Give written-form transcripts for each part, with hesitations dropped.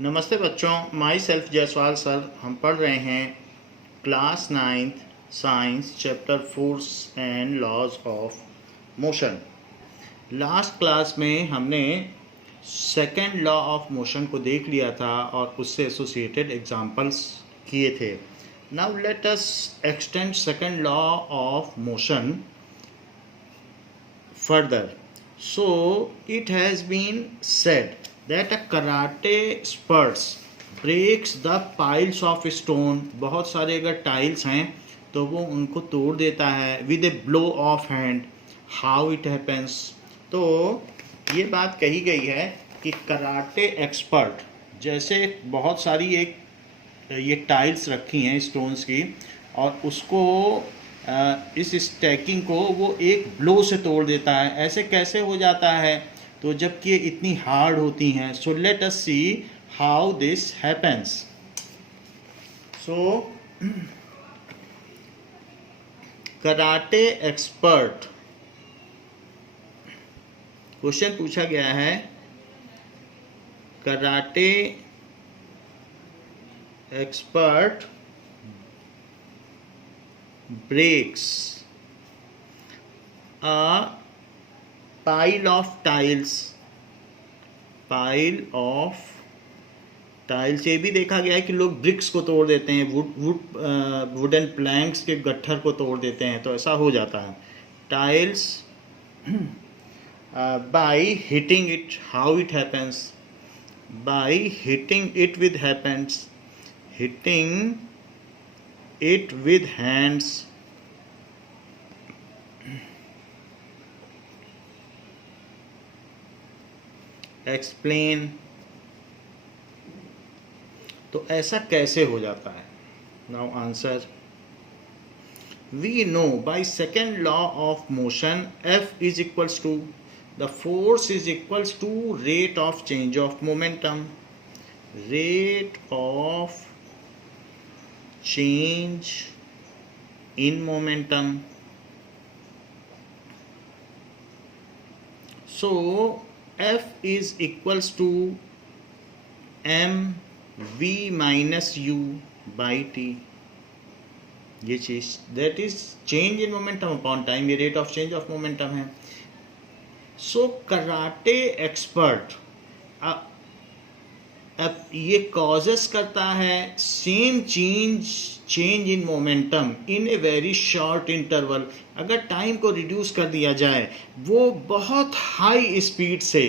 नमस्ते बच्चों, my self Jaiswal sir. हम पढ़ रहे हैं class 9th science chapter force and laws of motion. Last class में हमने सेकंड लॉ ऑफ मोशन को देख लिया था और उससे एसोसिएटेड एग्जांपल्स किए थे। Now let us extend second law of motion further. So it has been said that a karate spurs breaks the piles of stone. बहुत सारे अगर टाइल्स हैं तो वो उनको तोड़ देता है with a blow of hand. How it happens? तो ये बात कही गई है कि कराटे एक्सपर्ट, जैसे बहुत सारी एक ये टाइल्स रखी हैं स्टोन्स की, और उसको इस स्टैकिंग को वो एक ब्लो से तोड़ देता है। ऐसे कैसे हो जाता है? तो जबकि ये इतनी हार्ड होती हैं। So let us see how this happens. So karate expert, question पूछा गया है, karate expert breaks a pile of tiles. Pile of tiles, ये भी देखा गया है कि लोग ब्रिक्स को तोड़ देते हैं, वुडन प्लैंक्स के गट्ठर को तोड़ देते हैं, तो ऐसा हो जाता है। Tiles by hitting it. How it happens? By hitting it with happens, hitting it with hands. Explain. तो ऐसा कैसे हो जाता है? Now answer. We know by second law of motion F is equals to, the force is equals to rate of change of momentum. Rate of change in momentum. So F is equals to mv minus u by t. ये चीज that is change in momentum upon time, ये rate of change of momentum है। So karate expert अब ये causes करता है same change in momentum in a very short interval. अगर time को रिड्यूस कर दिया जाए, वो बहुत हाई स्पीड से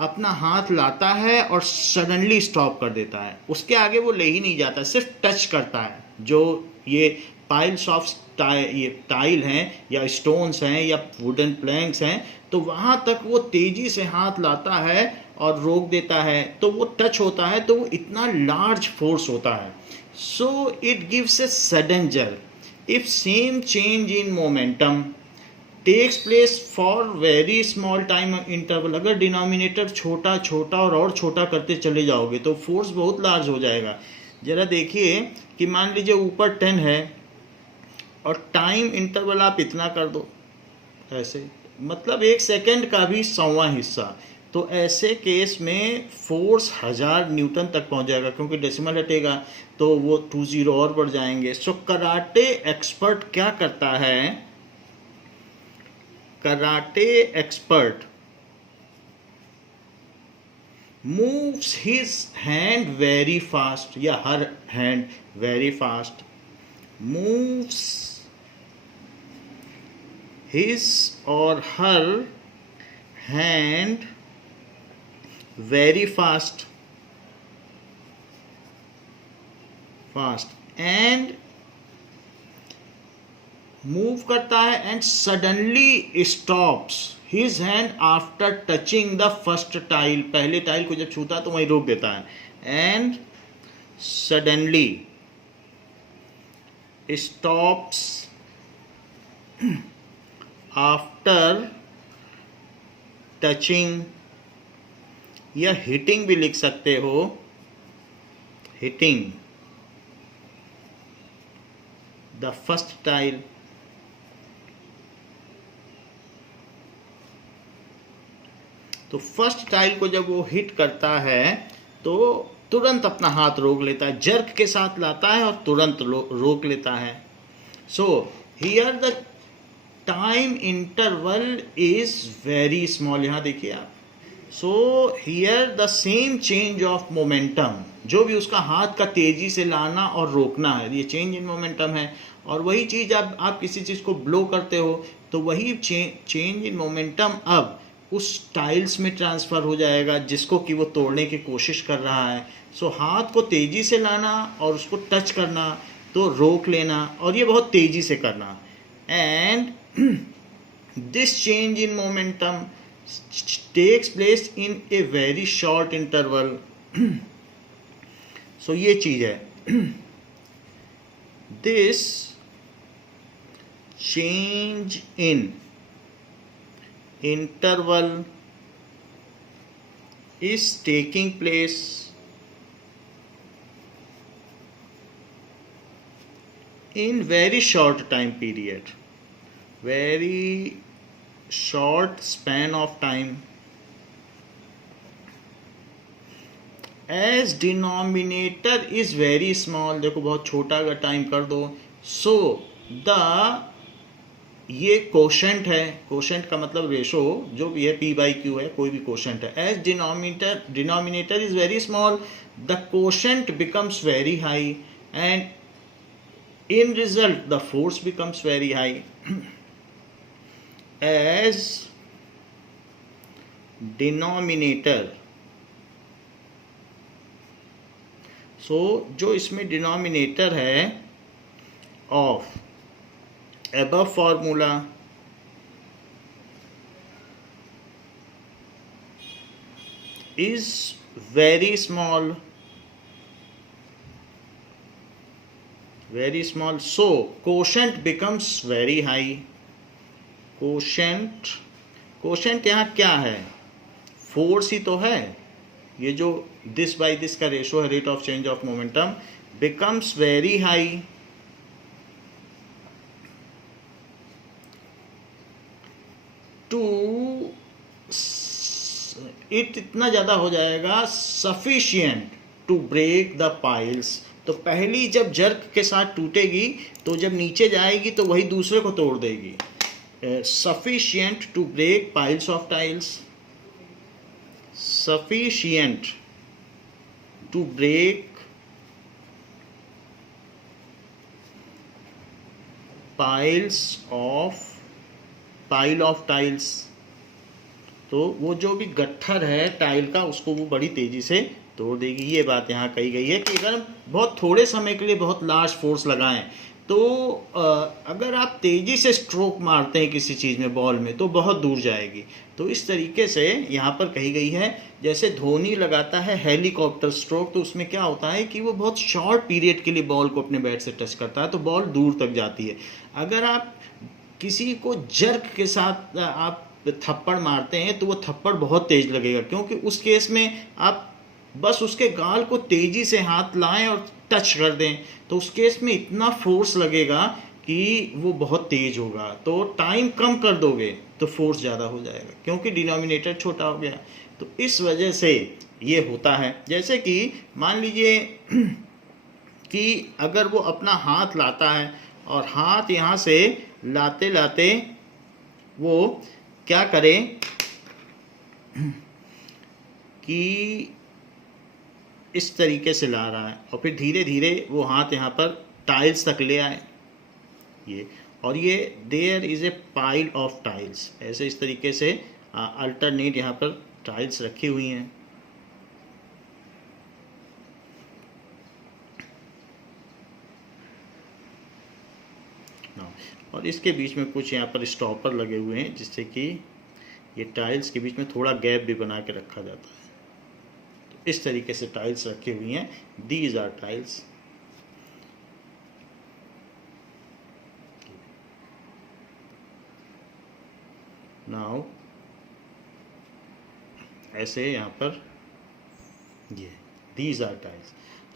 अपना हाथ लाता है और सडनली स्टॉप कर देता है। उसके आगे वो ले ही नहीं जाता, सिर्फ टच करता है। जो ये पाइल्स ऑफ ये टाइल हैं या स्टोन्स हैं या वुडन प्लैंक्स हैं, तो वहाँ तक वो तेजी से हाथ लाता है और रोक देता है। तो वो टच होता है तो वो इतना लार्ज फोर्स होता है। So it gives a sudden jerk if same change in momentum takes place for very small time interval. अगर डिनोमिनेटर छोटा छोटा और छोटा करते चले जाओगे तो फोर्स बहुत लार्ज हो जाएगा। जरा देखिए कि मान लीजिए ऊपर 10 है और टाइम इंटरवल आप इतना कर दो, ऐसे मतलब 1 सेकेंड का भी 100वां हिस्सा, तो ऐसे केस में फोर्स 1000 न्यूटन तक पहुंच जाएगा, क्योंकि डेसिमल हटेगा तो वो 20 और बढ़ जाएंगे। सो कराटे एक्सपर्ट क्या करता है? Karate expert moves his hand very fast, या her hand very fast, moves his or her hand very fast and move करता है and suddenly stops his hand after touching the first tile. पहले tile को जब छूता तो वहीं रोक देता है and suddenly stops after touching, या हिटिंग भी लिख सकते हो, हिटिंग द फर्स्ट टाइल। तो फर्स्ट टाइल को जब वो हिट करता है तो तुरंत अपना हाथ रोक लेता है, जर्क के साथ लाता है और तुरंत रोक लेता है। So here the time interval is very small, यहाँ देखिए आप। So here the same change of momentum, जो भी उसका हाथ का तेजी से लाना और रोकना है, ये चेंज इन मोमेंटम है। और वही चीज़ आप किसी चीज़ को ब्लो करते हो तो वही चेंज इन मोमेंटम अब उस टाइल्स में ट्रांसफ़र हो जाएगा जिसको कि वो तोड़ने की कोशिश कर रहा है। सो हाथ को तेज़ी से लाना और उसको टच करना, तो रोक लेना, और ये बहुत तेज़ी से करना। And this change in momentum takes place in a very short interval. So ये चीज है, this change in interval is taking place in very short time period, very short span of time, as denominator is very small। देखो बहुत छोटा अगर time कर दो, so the ये कोशेंट है, कोशेंट का मतलब रेशो जो भी है p by q है, कोई भी कोशेंट है। as denominator is very small, the quotient becomes very high and in result the force becomes very high। as denominator, सो जो इसमें डिनोमिनेटर है of above formula is very small, so quotient becomes very high। quotient यहाँ क्या है, force ही तो है। ये जो दिस बाई दिस का रेशो है, rate of change of momentum, becomes very high. To it इतना ज़्यादा हो जाएगा, sufficient to break the piles. तो पहली जब जर्क के साथ टूटेगी तो जब नीचे जाएगी तो वही दूसरे को तोड़ देगी। sufficient to break piles of tiles, sufficient to break pile of tiles। तो वो जो भी गट्ठर है टाइल का उसको वो बड़ी तेजी से तोड़ देगी। ये बात यहाँ कही गई है कि अगर हम बहुत थोड़े समय के लिए बहुत लार्ज फोर्स लगाएं तो अगर आप तेज़ी से स्ट्रोक मारते हैं किसी चीज़ में, बॉल में, तो बहुत दूर जाएगी। तो इस तरीके से यहाँ पर कही गई है, जैसे धोनी लगाता है हेलीकॉप्टर स्ट्रोक, तो उसमें क्या होता है कि वो बहुत शॉर्ट पीरियड के लिए बॉल को अपने बैट से टच करता है तो बॉल दूर तक जाती है। अगर आप किसी को जर्क के साथ आप थप्पड़ मारते हैं तो वो थप्पड़ बहुत तेज़ लगेगा, क्योंकि उस केस में आप बस उसके गाल को तेज़ी से हाथ लाएं और टच कर दें तो उस केस में इतना फोर्स लगेगा कि वो बहुत तेज होगा। तो टाइम कम कर दोगे तो फोर्स ज़्यादा हो जाएगा, क्योंकि डिनोमिनेटर छोटा हो गया। तो इस वजह से ये होता है। जैसे कि मान लीजिए कि अगर वो अपना हाथ लाता है और हाथ यहाँ से लाते लाते वो क्या करे कि इस तरीके से ला रहा है और फिर धीरे धीरे वो हाथ यहाँ पर टाइल्स तक ले आए, ये, और ये there is a pile of tiles, ऐसे इस तरीके से अल्टरनेट यहाँ पर टाइल्स रखी हुई हैं। और इसके बीच में कुछ यहाँ पर स्टॉपर लगे हुए हैं जिससे कि ये टाइल्स के बीच में थोड़ा गैप भी बना के रखा जाता है। तो इस तरीके से टाइल्स रखी हुई हैं। These are tiles. नाउ ऐसे यहाँ पर ये दीज आर टाइल्स।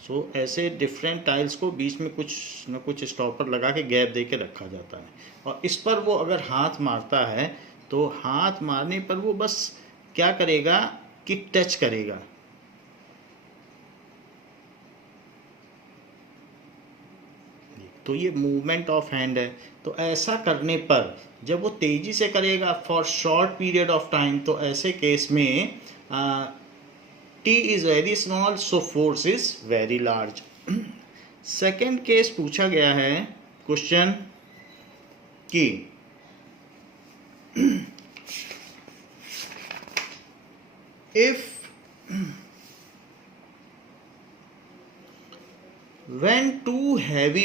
सो ऐसे डिफरेंट टाइल्स को बीच में कुछ न कुछ स्टॉपर लगा के गैप दे के रखा जाता है, और इस पर वो अगर हाथ मारता है तो हाथ मारने पर वो बस क्या करेगा कि टच करेगा, तो ये मूवमेंट ऑफ हैंड है। तो ऐसा करने पर जब वो तेजी से करेगा for short period of time, तो ऐसे केस में T is very small, so force is very large. Second case पूछा गया है क्वेश्चन कि if when two heavy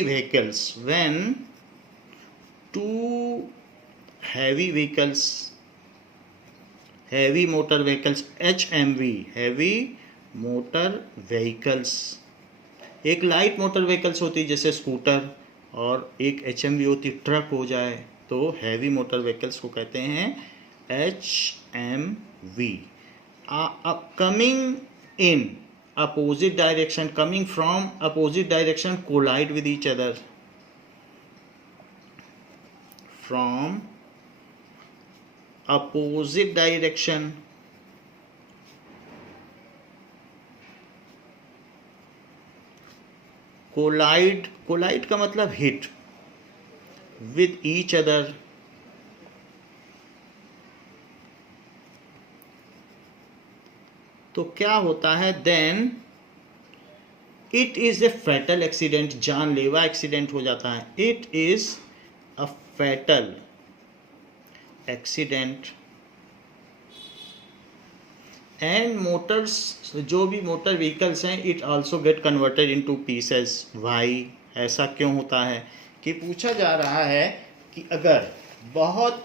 motor vehicles HMV, heavy motor vehicles, एक लाइट मोटर व्हीकल्स होती है जैसे स्कूटर और एक HMV होती ट्रक हो जाए, तो हैवी मोटर व्हीकल्स को कहते हैं HMV। coming from opposite direction collide with each other, from opposite direction collide का मतलब hit with each other, तो क्या होता है, then it is a fatal accident, जानलेवा एक्सीडेंट हो जाता है। It is a fatal accident and motors, जो भी मोटर व्हीकल्स हैं, it also get converted into pieces. Why, ऐसा क्यों होता है कि पूछा जा रहा है कि अगर बहुत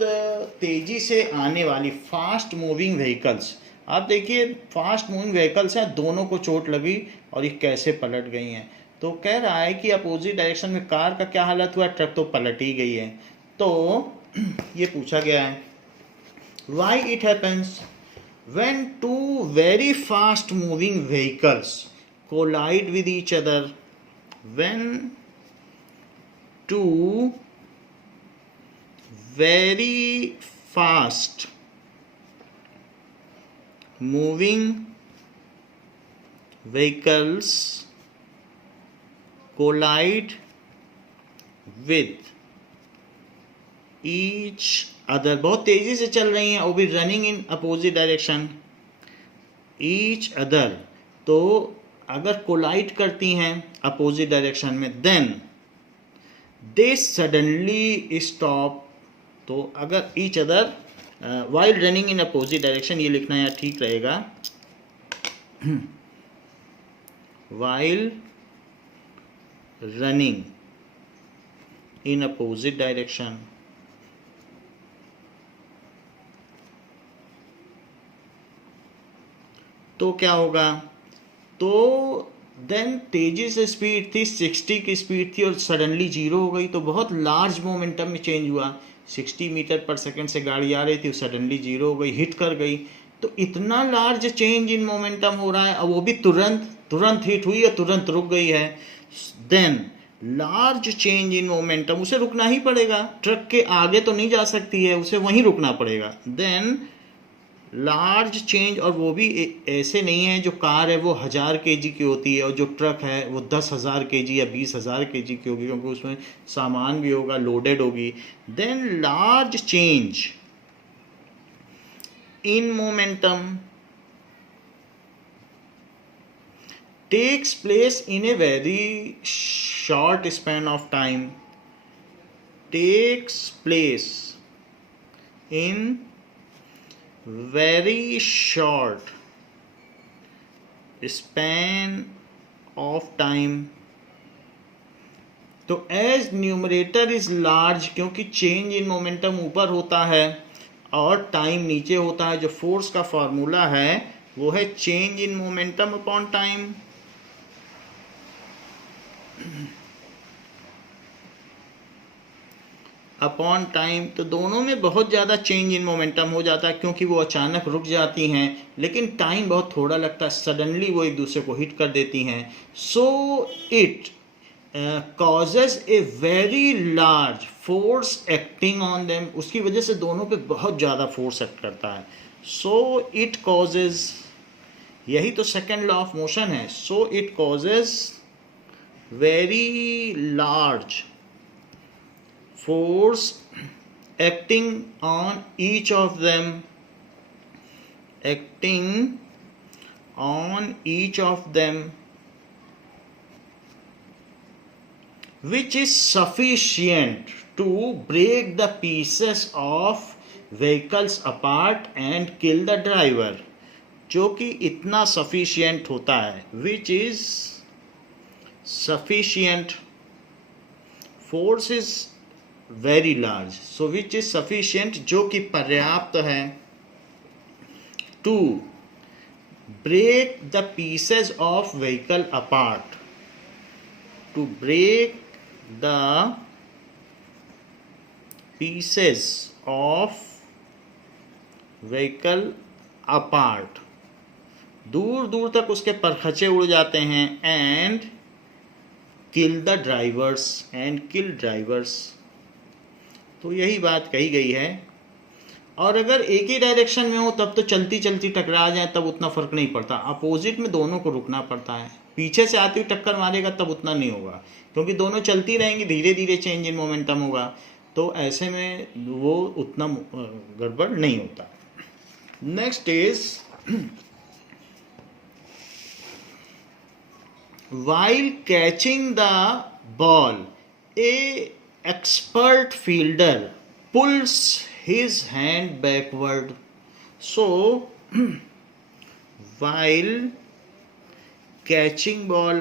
तेजी से आने वाली फास्ट मूविंग व्हीकल्स, आप देखिए फास्ट मूविंग व्हीकल्स हैं, दोनों को चोट लगी और ये कैसे पलट गई हैं। तो कह रहा है कि अपोजिट डायरेक्शन में कार का क्या हालत हुआ, ट्रक तो पलट ही गई है। तो ये पूछा गया है why it happens when two very fast moving vehicles collide with each other, when two very fast moving vehicles collide with each other, बहुत तेजी से चल रही हैं वो भी running in opposite direction, each other, तो अगर कोलाइड करती हैं अपोजिट डायरेक्शन में, देन दे सडनली स्टॉप, तो अगर each other while running in opposite direction, ये लिखना यार ठीक रहेगा, while running in opposite direction, तो क्या होगा, तो देन तेजी से स्पीड थी 60 की स्पीड थी और सडनली 0 हो गई, तो बहुत लार्ज मोमेंटम में चेंज हुआ। 60 मीटर पर सेकंड से गाड़ी आ रही थी, सडनली 0 हो गई, हिट कर गई, तो इतना लार्ज चेंज इन मोमेंटम हो रहा है, और वो भी तुरंत हिट हुई और तुरंत रुक गई है। Then large change in momentum, उसे रुकना ही पड़ेगा, ट्रक के आगे तो नहीं जा सकती है, उसे वहीं रुकना पड़ेगा। देन लार्ज चेंज, और वो भी ऐसे नहीं है, जो कार है वो 1000 kg की होती है और जो ट्रक है वो 10,000 kg या 20,000 kg की होगी, क्योंकि उसमें सामान भी होगा, लोडेड होगी। Then large change in momentum takes place in a very short span of time, takes place in very short span of time, तो एज न्यूमरेटर इज लार्ज, क्योंकि चेंज इन मोमेंटम ऊपर होता है और टाइम नीचे होता है। जो फोर्स का फॉर्मूला है वो है change in momentum upon time. Upon time, तो दोनों में बहुत ज़्यादा चेंज इन मोमेंटम हो जाता है, क्योंकि वो अचानक रुक जाती हैं, लेकिन टाइम बहुत थोड़ा लगता है, सडनली वो एक दूसरे को हिट कर देती हैं। So it causes a very large force acting on them, उसकी वजह से दोनों पे बहुत ज़्यादा फोर्स एक्ट करता है। सो इट कॉजेज, यही तो सेकेंड लॉ ऑफ मोशन है। So it causes very large force acting on each of them, acting on each of them, which is sufficient to break the pieces of vehicles apart and kill the driver, जो कि इतना sufficient होता है, which is sufficient, force is very large, so which is sufficient, जो कि पर्याप्त है, to break the pieces of vehicle apart, to break the pieces of vehicle apart, दूर दूर तक उसके परखचे उड़ जाते हैं, and kill the drivers, and kill drivers, तो यही बात कही गई है। और अगर एक ही डायरेक्शन में हो तब तो चलती चलती टकरा जाए तब उतना फर्क नहीं पड़ता, अपोजिट में दोनों को रुकना पड़ता है, पीछे से आती हुई टक्कर मारेगा तब उतना नहीं होगा, क्योंकि दोनों चलती रहेंगी, धीरे धीरे चेंज इन मोमेंटम होगा, तो ऐसे में वो उतना गड़बड़ नहीं होता। Next is while catching the ball, a expert fielder pulls his hand backward. So while catching ball,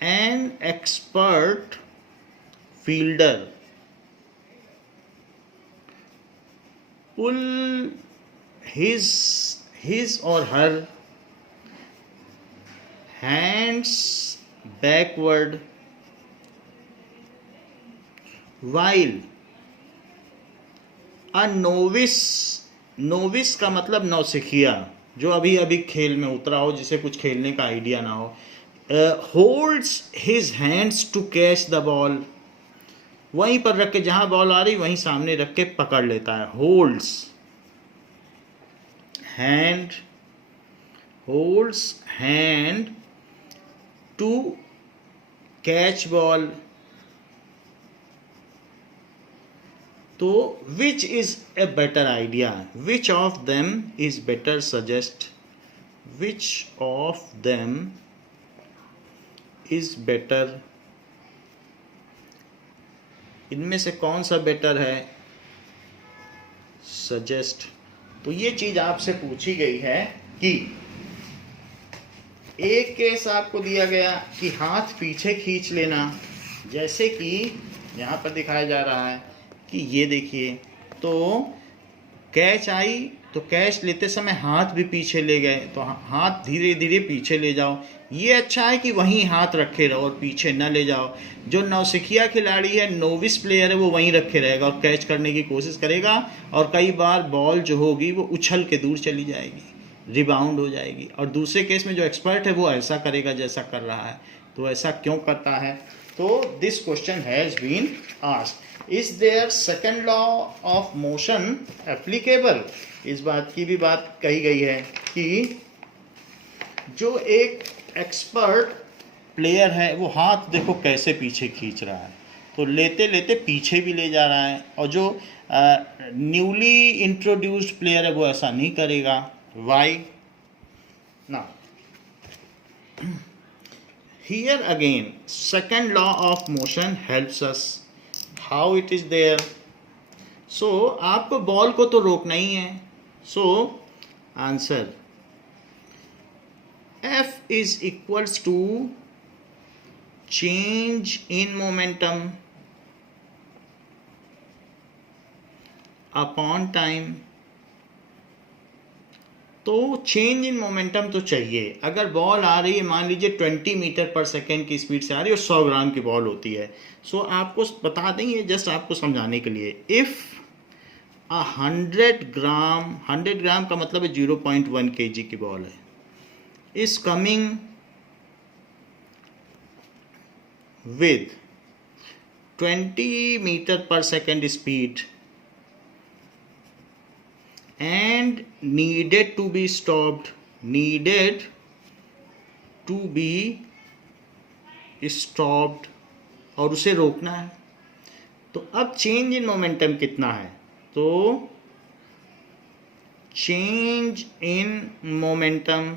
an expert fielder pull his or her hands backward while a novice का मतलब नौसिखिया, जो अभी अभी खेल में उतरा हो, जिसे कुछ खेलने का आइडिया ना हो, holds his hands to catch the ball, वहीं पर रख के, जहां बॉल आ रही वहीं सामने रख के पकड़ लेता है, holds hand to catch ball, तो which is a better idea, which of them is better, suggest which of them is better, इनमें से कौन सा बेटर है, सजेस्ट। तो ये चीज आपसे पूछी गई है कि एक केस आपको दिया गया कि हाथ पीछे खींच लेना, जैसे कि यहाँ पर दिखाया जा रहा है कि ये देखिए, तो कैच आई तो कैच लेते समय हाथ भी पीछे ले गए, तो हाथ धीरे धीरे पीछे ले जाओ, ये अच्छा है कि वहीं हाथ रखे रहो और पीछे न ले जाओ। जो नौसिखिया खिलाड़ी है, नोविस प्लेयर है, वो वहीं रखे रहेगा और कैच करने की कोशिश करेगा, और कई बार बॉल जो होगी वो उछल के दूर चली जाएगी, रिबाउंड हो जाएगी। और दूसरे केस में जो एक्सपर्ट है वो ऐसा करेगा जैसा कर रहा है। तो ऐसा क्यों करता है? तो this question has been asked, is there second law of motion applicable? इस बात की भी बात कही गई है कि जो एक एक्सपर्ट प्लेयर है वो हाथ देखो कैसे पीछे खींच रहा है, तो लेते लेते पीछे भी ले जा रहा है, और जो न्यूली इंट्रोड्यूस्ड प्लेयर है वो ऐसा नहीं करेगा। वाई? ना, here again second law of motion helps us. How it is there? So आपको बॉल को तो रोकना ही है, so answer F is equals to change in momentum upon time। तो चेंज इन मोमेंटम तो चाहिए। अगर बॉल आ रही है, मान लीजिए 20 मीटर पर सेकेंड की स्पीड से आ रही है और 100 ग्राम की बॉल होती है, सो आपको बता देंगे जस्ट आपको समझाने के लिए, इफ़ 100 ग्राम का मतलब है 0.1 kg की बॉल है, is coming with 20 meter per second speed and needed to be stopped, और उसे रोकना है। तो अब चेंज इन मोमेंटम कितना है, तो change in momentum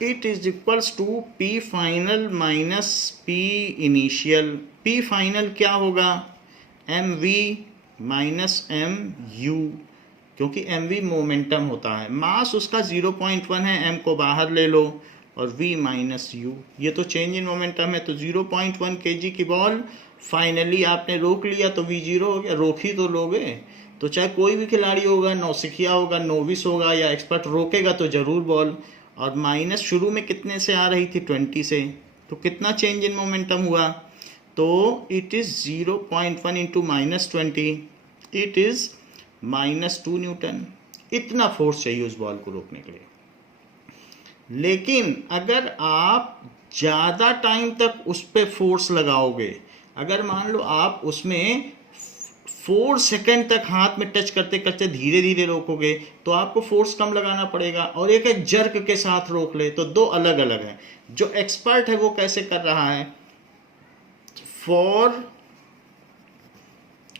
it is equals to P final minus P initial. P final क्या होगा, M V minus M U, क्योंकि एम वी मोमेंटम होता है, मास उसका 0.1 है, एम को बाहर ले लो और v माइनस यू, ये तो चेंज इन मोमेंटम है। तो 0.1 kg की बॉल फाइनली आपने रोक लिया तो v0 हो गया, रोक ही तो लोगे। तो चाहे कोई भी खिलाड़ी होगा, नौसिखिया होगा, नोविस होगा या एक्सपर्ट, रोकेगा तो ज़रूर बॉल। और माइनस शुरू में कितने से आ रही थी, 20 से, तो कितना चेंज इन मोमेंटम हुआ, तो it is 0.1 into -20, it is -2 Newton. इतना फोर्स चाहिए उस बॉल को रोकने के लिए। लेकिन अगर आप ज़्यादा टाइम तक उस पर फोर्स लगाओगे, अगर मान लो आप उसमें 4 सेकंड तक हाथ में टच करते करते धीरे धीरे रोकोगे, तो आपको फोर्स कम लगाना पड़ेगा। और एक एक जर्क के साथ रोक ले, तो दो अलग अलग हैं। जो एक्सपर्ट है वो कैसे कर रहा है, फॉर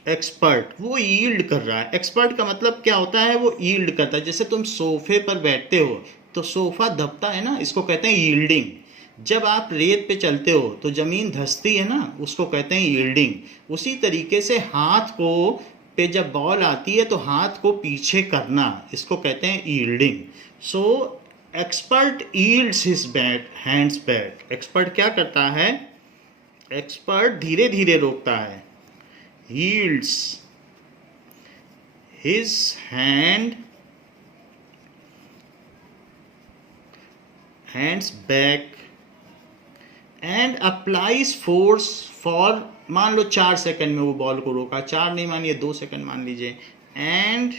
एक्सपर्ट वो यील्ड कर रहा है। एक्सपर्ट का मतलब क्या होता है, वो यील्ड करता है। जैसे तुम सोफे पर बैठते हो तो सोफा दबता है ना, इसको कहते हैं यील्डिंग। जब आप रेत पे चलते हो तो ज़मीन धंसती है ना, उसको कहते हैं यील्डिंग। उसी तरीके से हाथ को पे जब बॉल आती है तो हाथ को पीछे करना, इसको कहते हैं yielding. So expert yields his bat hands bat. Expert क्या करता है, एक्सपर्ट धीरे धीरे रोकता है, yields his hands back and applies force for, मान लो 4 सेकंड में वो बॉल को रोका, 4 नहीं मानिए 2 सेकंड मान लीजिए, and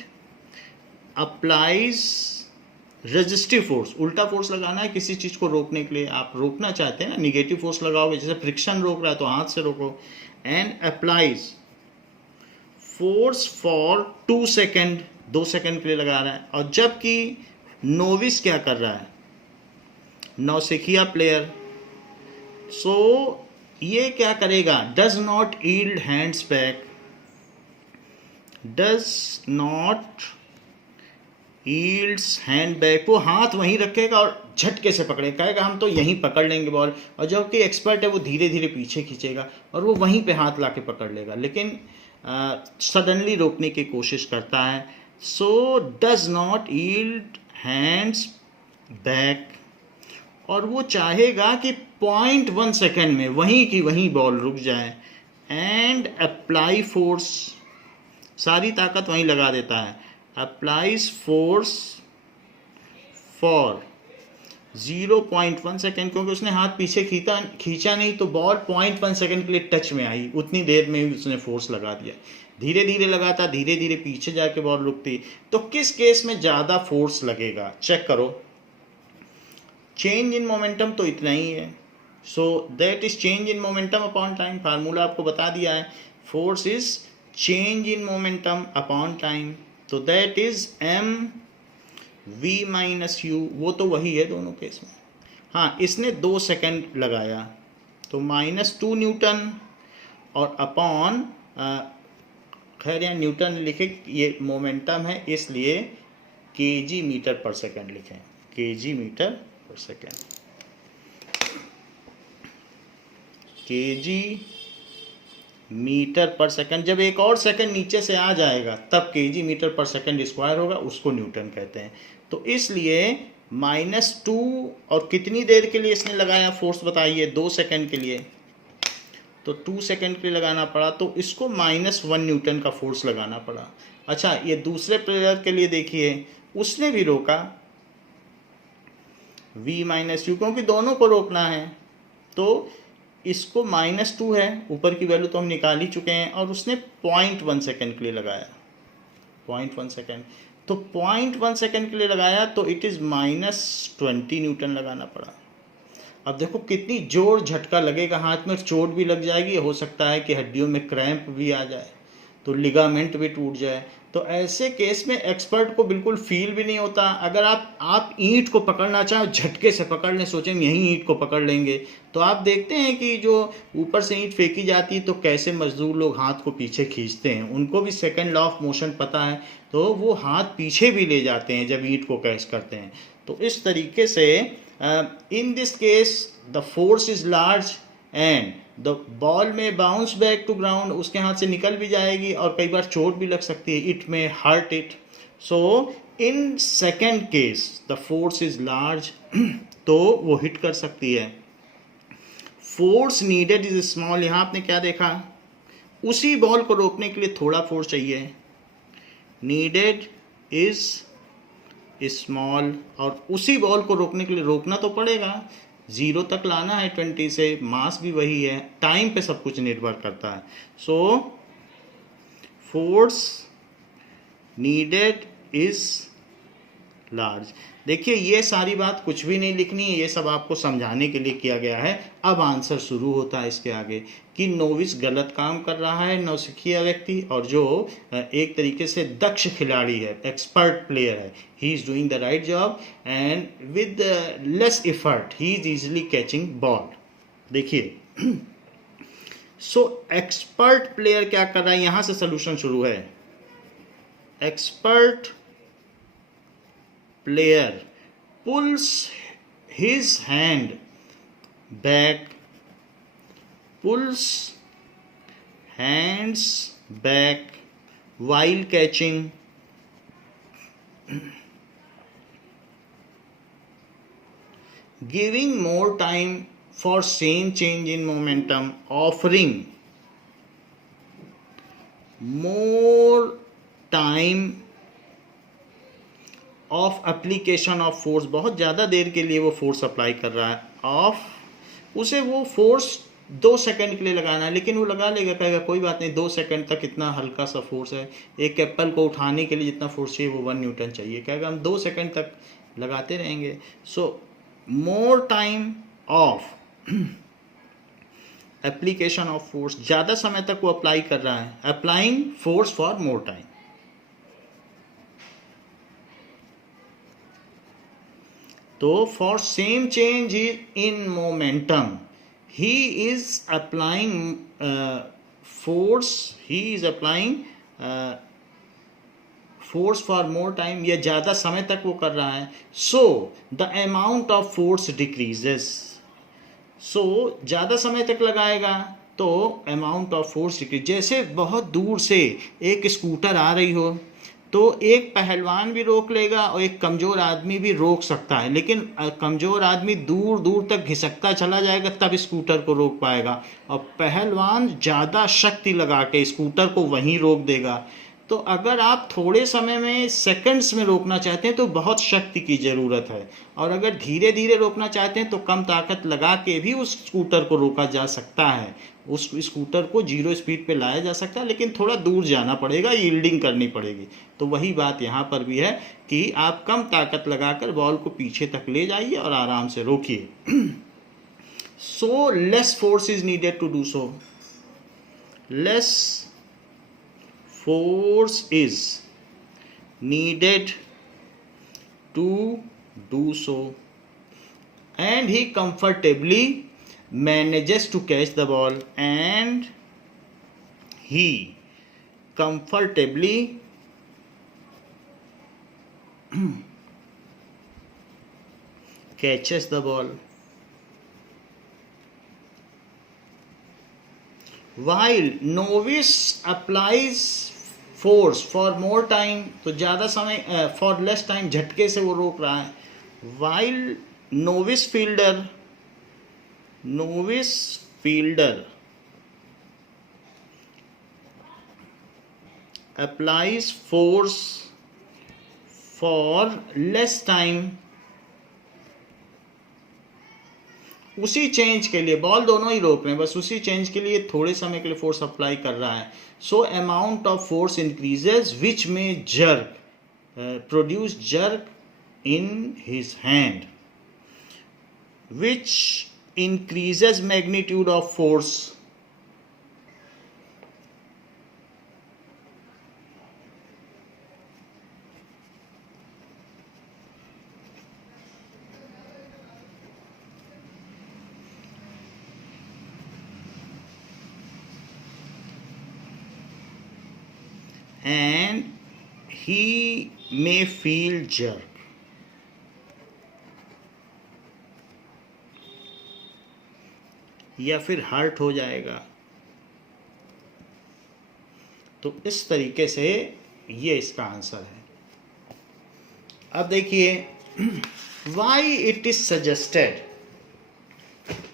applies रेजिस्टिव फोर्स। उल्टा फोर्स लगाना है किसी चीज़ को रोकने के लिए, आप रोकना चाहते हैं ना, निगेटिव फोर्स लगाओगे, जैसे फ्रिक्शन रोक रहा है तो हाथ से रोको। And applies force for 2 second, 2 second के लिए लगा रहा है। और जबकि नोविस क्या कर रहा है, नौसिखिया प्लेयर, सो ये क्या करेगा, does not yield hands back, does not yields hand back. वो हाथ वहीं रखेगा और झटके से पकड़ेगा, कहेगा हम तो यहीं पकड़ लेंगे बॉल। और जो कि एक्सपर्ट है वो धीरे धीरे पीछे खींचेगा और वो वहीं पे हाथ लाके पकड़ लेगा, लेकिन सडनली रोकने की कोशिश करता है। So does not yield hands back, और वो चाहेगा कि 0.1 सेकेंड में वहीं की वहीं बॉल रुक जाए। एंड अप्लाई फोर्स, सारी ताकत वहीं लगा देता है। अप्लाइज फोर्स फॉर 0.1 सेकेंड, क्योंकि उसने हाथ पीछे खींचा नहीं तो बॉल 0.1 सेकेंड के लिए टच में आई, उतनी देर में ही उसने फोर्स लगा दिया। धीरे धीरे लगाता, धीरे धीरे पीछे जाके बॉल रुकती। तो किस केस में ज़्यादा फोर्स लगेगा, चेक करो। चेंज इन मोमेंटम तो इतना ही है, so that is change in momentum upon time. Formula आपको बता दिया है, force is change in momentum upon time, तो that is M V minus U. वो तो वही है दोनों केस में। हाँ, इसने 2 सेकेंड लगाया तो -2 न्यूटन, और अपॉन, खैर यहाँ न्यूटन लिखे, ये मोमेंटम है इसलिए केजी मीटर पर सेकेंड लिखें, KG metre per second, KG metre पर सेकंड। जब एक और सेकंड नीचे से आ जाएगा तब केजी मीटर पर सेकंड स्क्वायर होगा, उसको न्यूटन कहते हैं। तो इसलिए -2, और कितनी देर के लिए इसने लगाया फोर्स बताइए, 2 सेकंड के लिए, तो 2 सेकंड के लिए लगाना पड़ा, तो इसको -1 न्यूटन का फोर्स लगाना पड़ा। अच्छा, ये दूसरे प्लेयर के लिए देखिए, उसने भी रोका v माइनस यू, क्योंकि दोनों को रोकना है। तो इसको -2 है, ऊपर की वैल्यू तो हम निकाल ही चुके हैं, और उसने 0.1 सेकेंड के लिए लगाया, 0.1 सेकेंड। तो 0.1 सेकेंड के लिए लगाया तो इट इज़ -20 न्यूटन लगाना पड़ा। अब देखो कितनी जोर झटका लगेगा, हाथ में चोट भी लग जाएगी, हो सकता है कि हड्डियों में क्रैम्प भी आ जाए, तो लिगामेंट भी टूट जाए। तो ऐसे केस में एक्सपर्ट को बिल्कुल फील भी नहीं होता। अगर आप ईंट को पकड़ना चाहें, झटके से पकड़ लें, सोचें यहीं ईंट को पकड़ लेंगे, तो आप देखते हैं कि जो ऊपर से ईंट फेंकी जाती है तो कैसे मजदूर लोग हाथ को पीछे खींचते हैं। उनको भी सेकंड लॉ ऑफ मोशन पता है, तो वो हाथ पीछे भी ले जाते हैं जब ईंट को कैच करते हैं। तो इस तरीके से in this case the force is large and the ball में बाउंस बैक टू ग्राउंड, उसके हाथ से निकल भी जाएगी और कई बार चोट भी लग सकती है, इट में hurt it. So in second case the force is large, तो वो हिट कर सकती है। फोर्स नीडेड इज स्मॉल, यहाँ आपने क्या देखा, उसी बॉल को रोकने के लिए थोड़ा फोर्स चाहिए, नीडेड इज स्मॉल, और उसी बॉल को रोकने के लिए रोकना तो पड़ेगा, 0 तक लाना है 20 से, मास भी वही है, टाइम पे सब कुछ निर्भर करता है। So force needed is large. देखिए ये सारी बात कुछ भी नहीं लिखनी है, ये सब आपको समझाने के लिए किया गया है। अब आंसर शुरू होता है इसके आगे कि नोविस गलत काम कर रहा है, नौसिखिया व्यक्ति, और जो एक तरीके से दक्ष खिलाड़ी है, एक्सपर्ट प्लेयर है, he is doing the right job and with less effort he is easily catching ball. देखिए सो एक्सपर्ट प्लेयर क्या कर रहा है, यहां से सोल्यूशन शुरू है। Expert player pulls his hand back, pulls hands back while catching, giving more time for same change in momentum, offering more time of application of force, बहुत ज़्यादा देर के लिए वो फोर्स अप्लाई कर रहा है, ऑफ उसे वो फोर्स 2 सेकंड के लिए लगाना है, लेकिन वो लगा लेगा, कहेगा कोई बात नहीं, 2 सेकंड तक इतना हल्का सा फोर्स है, एक एप्पल को उठाने के लिए जितना फोर्स चाहिए वो 1 न्यूटन चाहिए, कहेगा हम 2 सेकंड तक लगाते रहेंगे। So more time of application of force, ज़्यादा समय तक वो अप्लाई कर रहा है, applying force for more time. तो for same change in momentum he is applying force, he is applying force for more time, या ज़्यादा समय तक वो कर रहा है। So the amount of force decreases, so ज़्यादा समय तक लगाएगा तो अमाउंट ऑफ फोर्स डिक्रीज। जैसे बहुत दूर से एक स्कूटर आ रही हो तो एक पहलवान भी रोक लेगा और एक कमज़ोर आदमी भी रोक सकता है, लेकिन कमज़ोर आदमी दूर दूर तक घिसकता चला जाएगा तब स्कूटर को रोक पाएगा, और पहलवान ज़्यादा शक्ति लगा के स्कूटर को वहीं रोक देगा। तो अगर आप थोड़े समय में, सेकंड्स में रोकना चाहते हैं तो बहुत शक्ति की ज़रूरत है, और अगर धीरे धीरे रोकना चाहते हैं तो कम ताकत लगा के भी उस स्कूटर को रोका जा सकता है, उस स्कूटर को 0 स्पीड पे लाया जा सकता है, लेकिन थोड़ा दूर जाना पड़ेगा, यील्डिंग करनी पड़ेगी। तो वही बात यहाँ पर भी है कि आप कम ताकत लगाकर बॉल को पीछे तक ले जाइए और आराम से रोकिए। So less force is needed to do so, less force is needed to do so, and he comfortably manages to catch the ball, and he comfortably catches the ball. While novice applies force for more time, तो ज़्यादा समय, for less time, झटके से वो रोक रहा है। While novice fielder applies force for less time, उसी चेंज के लिए, बॉल दोनों ही रोक रहे हैं, बस उसी चेंज के लिए थोड़े समय के लिए फोर्स अप्लाई कर रहा है। So amount of force increases which में jerk, produce jerk in his hand, which increases magnitude of force, and he may feel jerk. या फिर हर्ट हो जाएगा। तो इस तरीके से ये इसका आंसर है। अब देखिए, why it is suggested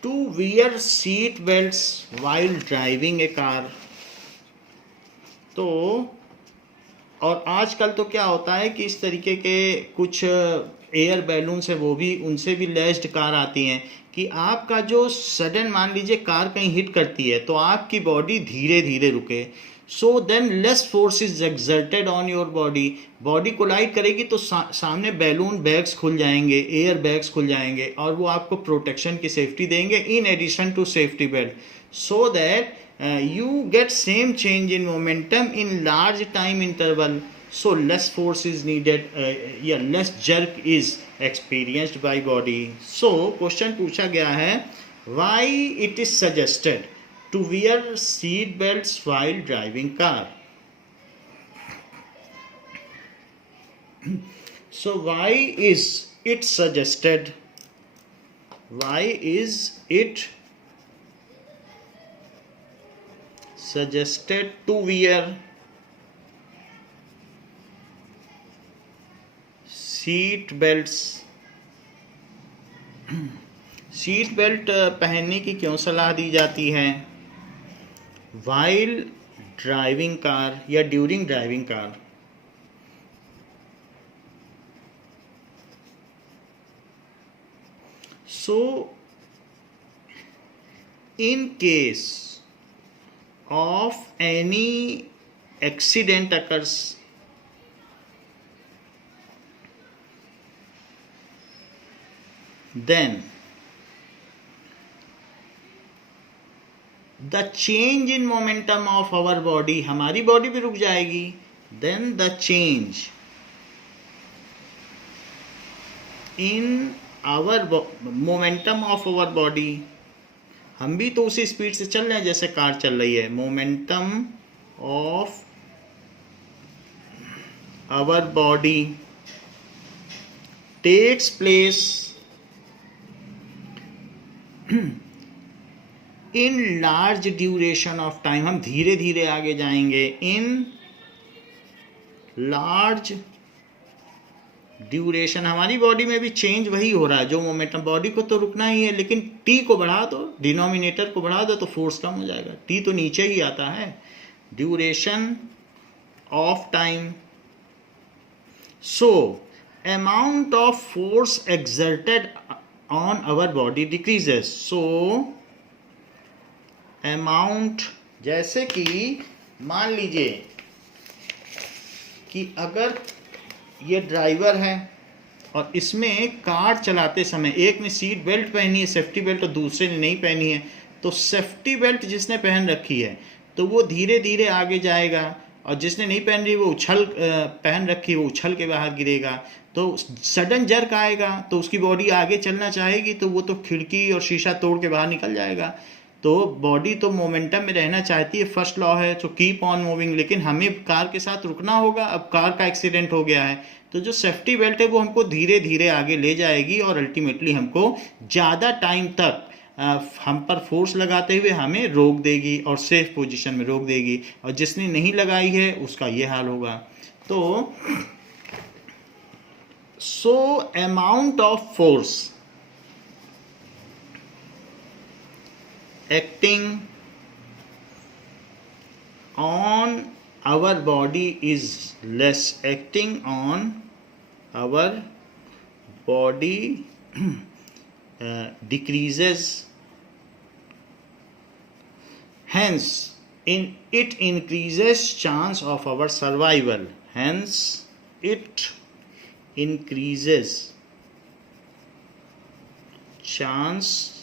to wear seat belts while driving a car. तो और आजकल तो क्या होता है कि इस तरीके के कुछ एयर बैलून्स है, वो भी उनसे भी लेस्ड कार आती हैं कि आपका जो सडन, मान लीजिए कार कहीं हिट करती है तो आपकी बॉडी धीरे धीरे रुके, so then less force is exerted on your body. Body collide करेगी तो सामने बैलून बैग्स खुल जाएंगे, एयर बैग्स खुल जाएंगे और वो आपको प्रोटेक्शन की सेफ्टी देंगे in addition to safety belt, so that you get same change in momentum in large time interval, so less force is needed, less jerk is experienced by body. So question पूछा गया है, why it is suggested to wear seat belts while driving car. So why is it suggested, why is it suggested to wear seat belts. Seat belt पहनने की क्यों सलाह दी जाती है while driving car या during driving car? So in case of any accident occurs, then the change in momentum of our body, हमारी body भी रुक जाएगी, then the change in our momentum of our body, हम भी तो उसी speed से चल रहे हैं जैसे कार चल रही है, momentum of our body takes place in large duration of time, हम धीरे धीरे आगे जाएंगे, इन लार्ज ड्यूरेशन, हमारी बॉडी में भी चेंज वही हो रहा है जो मोमेंटम, बॉडी को तो रुकना ही है लेकिन टी को बढ़ा दो, डिनोमिनेटर को बढ़ा दो तो फोर्स कम हो जाएगा, टी तो नीचे ही आता है, duration of time, so amount of force exerted on our body decreases, so amount, जैसे कि मान लीजिए कि अगर ये ड्राइवर है और इसमें कार चलाते समय एक ने सीट बेल्ट पहनी है, सेफ्टी बेल्ट, और दूसरे ने नहीं पहनी है, तो सेफ्टी बेल्ट जिसने पहन रखी है तो वो धीरे धीरे आगे जाएगा और जिसने नहीं पहन रही वो पहन रखी है वो उछल के बाहर गिरेगा, तो सडन जर्क आएगा तो उसकी बॉडी आगे चलना चाहेगी तो वो तो खिड़की और शीशा तोड़ के बाहर निकल जाएगा। तो बॉडी तो मोमेंटम में रहना चाहती है, फर्स्ट लॉ है, तो कीप ऑन मूविंग, लेकिन हमें कार के साथ रुकना होगा। अब कार का एक्सीडेंट हो गया है तो जो सेफ्टी बेल्ट है वो हमको धीरे धीरे आगे ले जाएगी और अल्टीमेटली हमको ज़्यादा टाइम तक हम पर फोर्स लगाते हुए हमें रोक देगी और सेफ पोजीशन में रोक देगी, और जिसने नहीं लगाई है उसका ये हाल होगा। तो सो amount of force acting on our body is less, acting on our body decreases, hence it increases chance of our survival, hence it increases chance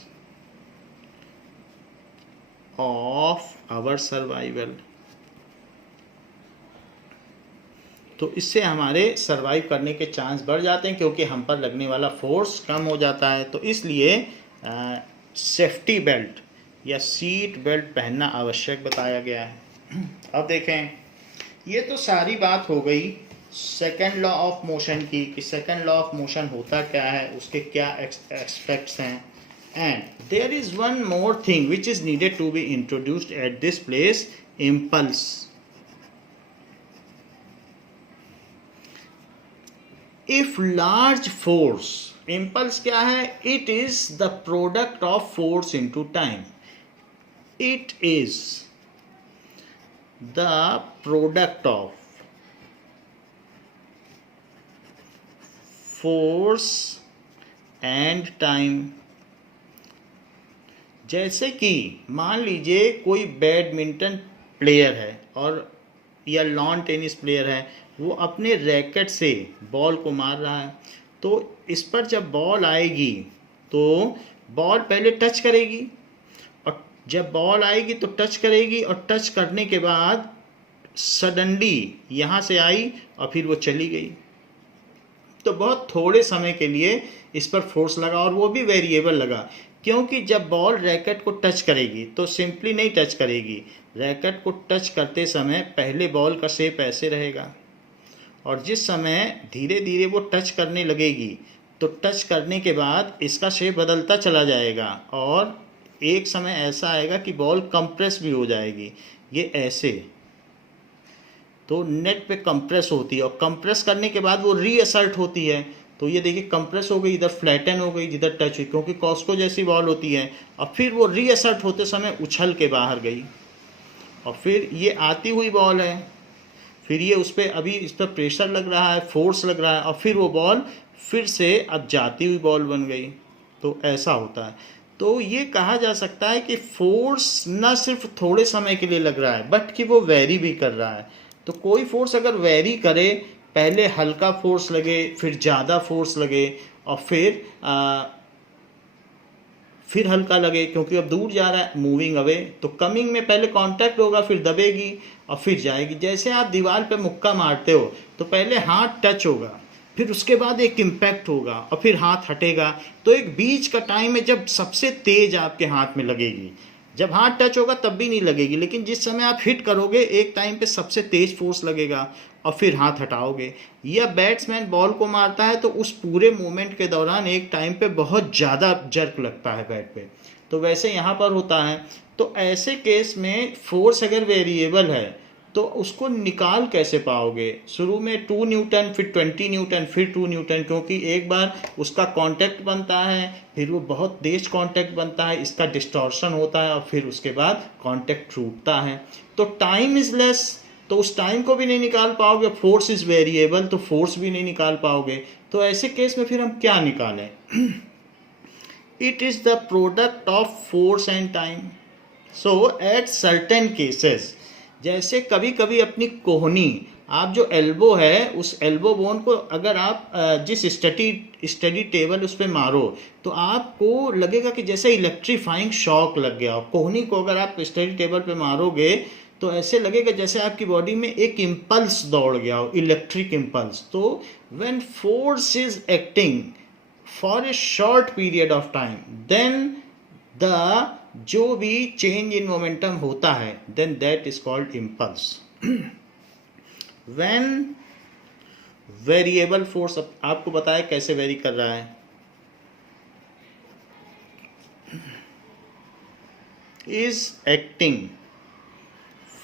of our survival. तो इससे हमारे सर्वाइव करने के चांस बढ़ जाते हैं क्योंकि हम पर लगने वाला फोर्स कम हो जाता है। तो इसलिए सेफ्टी बेल्ट या सीट बेल्ट पहनना आवश्यक बताया गया है। अब देखें ये तो सारी बात हो गई सेकेंड लॉ ऑफ मोशन की, कि सेकेंड लॉ ऑफ मोशन होता क्या है, उसके क्या एस्पेक्ट्स हैं. And there is one more thing which is needed to be introduced at this place, impulse. If large force, impulse क्या है, it is the product of force into time. It is the product of force and time. जैसे कि मान लीजिए कोई badminton player है और या लॉन टेनिस प्लेयर है, वो अपने रैकेट से बॉल को मार रहा है. तो इस पर जब बॉल आएगी तो बॉल पहले टच करेगी, और जब बॉल आएगी तो टच करेगी, और टच करने के बाद सडनली यहाँ से आई और फिर वो चली गई. तो बहुत थोड़े समय के लिए इस पर फोर्स लगा, और वो भी वेरिएबल लगा, क्योंकि जब बॉल रैकेट को टच करेगी तो सिंपली नहीं टच करेगी. रैकेट को टच करते समय पहले बॉल का शेप ऐसे रहेगा, और जिस समय धीरे धीरे वो टच करने लगेगी तो टच करने के बाद इसका शेप बदलता चला जाएगा, और एक समय ऐसा आएगा कि बॉल कंप्रेस भी हो जाएगी. ये ऐसे तो नेट पे कंप्रेस होती है, और कंप्रेस करने के बाद वो रीअसर्ट होती है. तो ये देखिए कंप्रेस हो गई, इधर फ्लैटन हो गई जिधर टच हुई, क्योंकि कॉस्को जैसी बॉल होती है, और फिर वो रीअसर्ट होते समय उछल के बाहर गई, और फिर ये आती हुई बॉल है, फिर ये उस पर अभी इस पर प्रेशर लग रहा है, फोर्स लग रहा है, और फिर वो बॉल फिर से अब जाती हुई बॉल बन गई. तो ऐसा होता है. तो ये कहा जा सकता है कि फोर्स न सिर्फ थोड़े समय के लिए लग रहा है, बट कि वो वेरी भी कर रहा है. तो कोई फोर्स अगर वेरी करे, पहले हल्का फोर्स लगे, फिर ज़्यादा फोर्स लगे, और फिर हल्का लगे, क्योंकि अब दूर जा रहा है, मूविंग अवे, तो कमिंग में पहले कांटेक्ट होगा, फिर दबेगी और फिर जाएगी. जैसे आप दीवार पे मुक्का मारते हो तो पहले हाथ टच होगा, फिर उसके बाद एक इम्पैक्ट होगा, और फिर हाथ हटेगा. तो एक बीच का टाइम है जब सबसे तेज आपके हाथ में लगेगी. जब हाथ टच होगा तब भी नहीं लगेगी, लेकिन जिस समय आप हिट करोगे एक टाइम पे सबसे तेज फोर्स लगेगा, और फिर हाथ हटाओगे. या बैट्समैन बॉल को मारता है तो उस पूरे मूवमेंट के दौरान एक टाइम पे बहुत ज़्यादा जर्क लगता है बैट पे. तो वैसे यहाँ पर होता है. तो ऐसे केस में फोर्स अगर वेरिएबल है तो उसको निकाल कैसे पाओगे. शुरू में 2 न्यूटन, फिर 20 न्यूटन, फिर 2 न्यूटन, क्योंकि एक बार उसका कांटेक्ट बनता है, फिर वो बहुत तेज कांटेक्ट बनता है, इसका डिस्टॉर्शन होता है, और फिर उसके बाद कांटेक्ट टूटता है. तो टाइम इज लेस, तो उस टाइम को भी नहीं निकाल पाओगे. फोर्स इज वेरिएबल, तो फोर्स भी नहीं निकाल पाओगे. तो ऐसे केस में फिर हम क्या निकालें. It is the product of force and time. So at certain cases, जैसे कभी कभी अपनी कोहनी, आप जो एल्बो है उस एल्बो बोन को अगर आप जिस स्टडी टेबल उस पर मारो तो आपको लगेगा कि जैसे इलेक्ट्रीफाइंग शॉक लग गया. कोहनी को अगर आप स्टडी टेबल पे मारोगे तो ऐसे लगेगा जैसे आपकी बॉडी में एक इम्पल्स दौड़ गया हो, electric impulse. So when force is acting for a short period of time, then the जो भी चेंज इन मोमेंटम होता है, then that is called impulse. When variable force, आपको बताया कैसे वेरी कर रहा है, is acting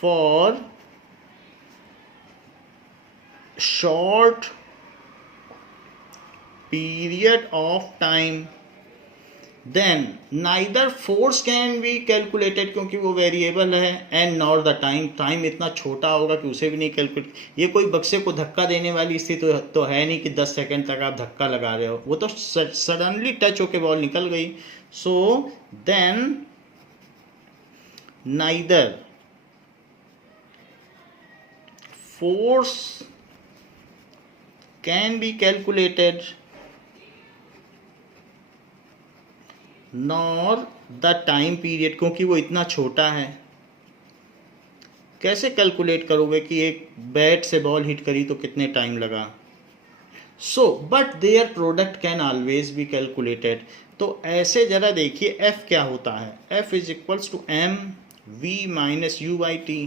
for short period of time, then neither force can be calculated, क्योंकि वो वेरिएबल है, and nor the time, time इतना छोटा होगा कि उसे भी नहीं कैलकुलेट. ये कोई बक्से को धक्का देने वाली स्थिति तो है नहीं कि 10 सेकंड तक आप धक्का लगा रहे हो, वो तो सडनली टच होके बॉल निकल गई. So then neither force can be calculated nor the time period, क्योंकि वो इतना छोटा है. कैसे कैलकुलेट करोगे कि एक बैट से बॉल हिट करी तो कितने टाइम लगा. So but their product can always be calculated. तो ऐसे जरा देखिए एफ क्या होता है. F is equals to M V minus U by T.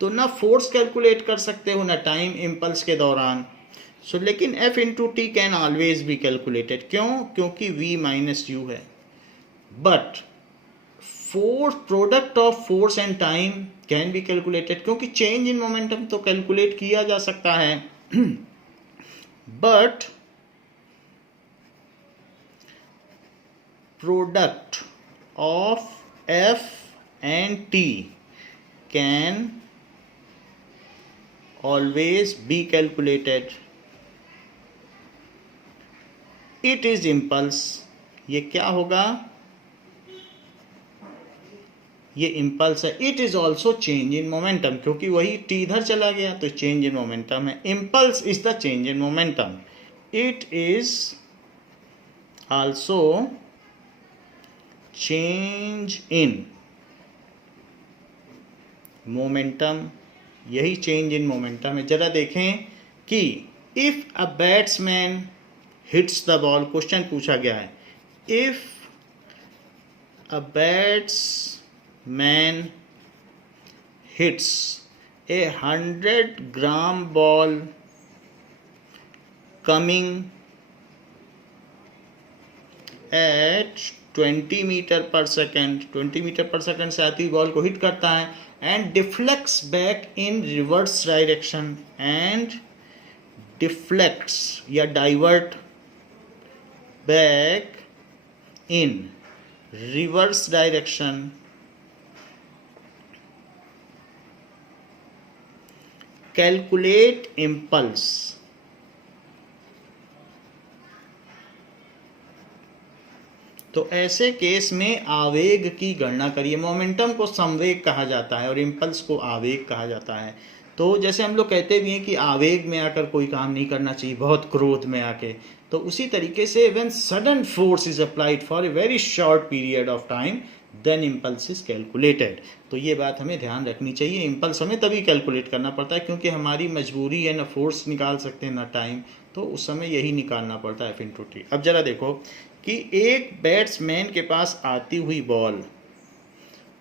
तो ना फोर्स कैलकुलेट कर सकते हो ना टाइम इम्पल्स के दौरान। सो लेकिन F into T can always be calculated. क्यों? क्योंकि V माइनस यू है। But force, product of force and time can be calculated, क्योंकि चेंज इन मोमेंटम तो कैलकुलेट किया जा सकता है। But product of F and T can always be calculated. It is impulse. ये क्या होगा? ये इम्पल्स है। It is also change in momentum, क्योंकि वही टी इधर चला गया तो चेंज इन मोमेंटम है। Impulse is the change in momentum. It is also change in momentum. यही चेंज इन मोमेंटम है। जरा देखें कि if a batsman hits the ball, question पूछा गया है, if a batsman hits a 100-gram ball coming at 20 meter per second, 20 meter per second से आती हुई बॉल को हिट करता है, and deflects back in reverse direction, and deflects या divert back in reverse direction, calculate impulse. तो ऐसे case में आवेग की गणना करिए। मोमेंटम को संवेग कहा जाता है और इम्पल्स को आवेग कहा जाता है। तो जैसे हम लोग कहते भी हैं कि आवेग में आकर कोई काम नहीं करना चाहिए, बहुत क्रोध में आके, तो उसी तरीके से when sudden force is applied for a very short period of time then impulse is calculated. तो ये बात हमें ध्यान रखनी चाहिए। इम्पल्स हमें तभी कैलकुलेट करना पड़ता है क्योंकि हमारी मजबूरी है, ना फोर्स निकाल सकते हैं ना टाइम, तो उस समय यही निकालना पड़ता है F इंटू टी। अब जरा देखो कि एक बैट्समैन के पास आती हुई बॉल,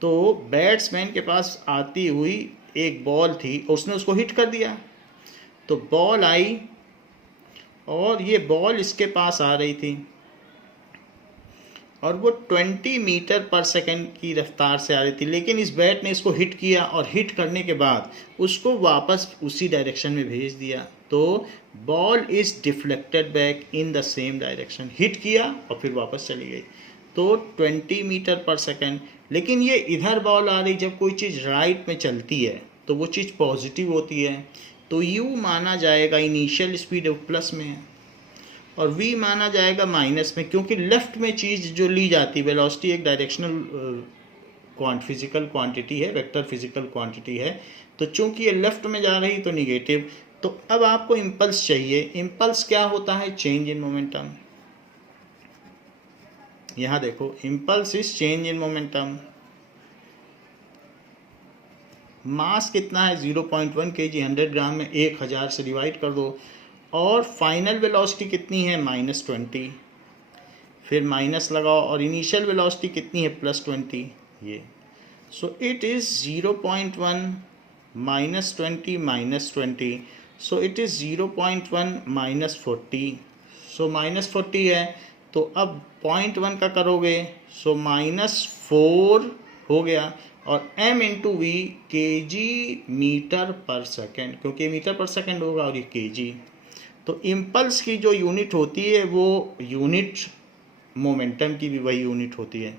तो बैट्समैन के पास आती हुई एक बॉल थी, उसने उसको हिट कर दिया। तो बॉल आई और ये बॉल इसके पास आ रही थी और वो 20 मीटर पर सेकंड की रफ्तार से आ रही थी, लेकिन इस बैट ने इसको हिट किया और हिट करने के बाद उसको वापस उसी डायरेक्शन में भेज दिया। तो ball is deflected back in the same direction. Hit किया और फिर वापस चली गई, तो 20 मीटर पर सेकंड। लेकिन ये इधर बॉल आ रही, जब कोई चीज़ राइट में चलती है तो वो चीज़ पॉजिटिव होती है, तो यू माना जाएगा इनिशियल स्पीड प्लस में है और v माना जाएगा माइनस में, क्योंकि लेफ्ट में चीज़ जो ली जाती है, वेलोसिटी एक डायरेक्शनल फिजिकल क्वांटिटी है, वेक्टर फिजिकल क्वांटिटी है, तो चूंकि ये लेफ्ट में जा रही तो निगेटिव। तो अब आपको इम्पल्स चाहिए। इम्पल्स क्या होता है? Change in momentum. यहाँ देखो, impulse is change in momentum. Mass कितना है? 0.1 kg, 100 ग्राम में 1000 से डिवाइड कर दो, और फाइनल वेलोसिटी कितनी है? -20। फिर माइनस लगाओ और इनिशियल वेलोसिटी कितनी है? +20। ये सो it is 0.1 -20 -20, so it is 0.1 -40। सो -40 है, तो अब 0.1 का करोगे सो -4 हो गया, और m into V kg meter per second, क्योंकि मीटर पर सेकेंड होगा और ये kg। तो इम्पल्स की जो यूनिट होती है वो यूनिट मोमेंटम की भी वही यूनिट होती है,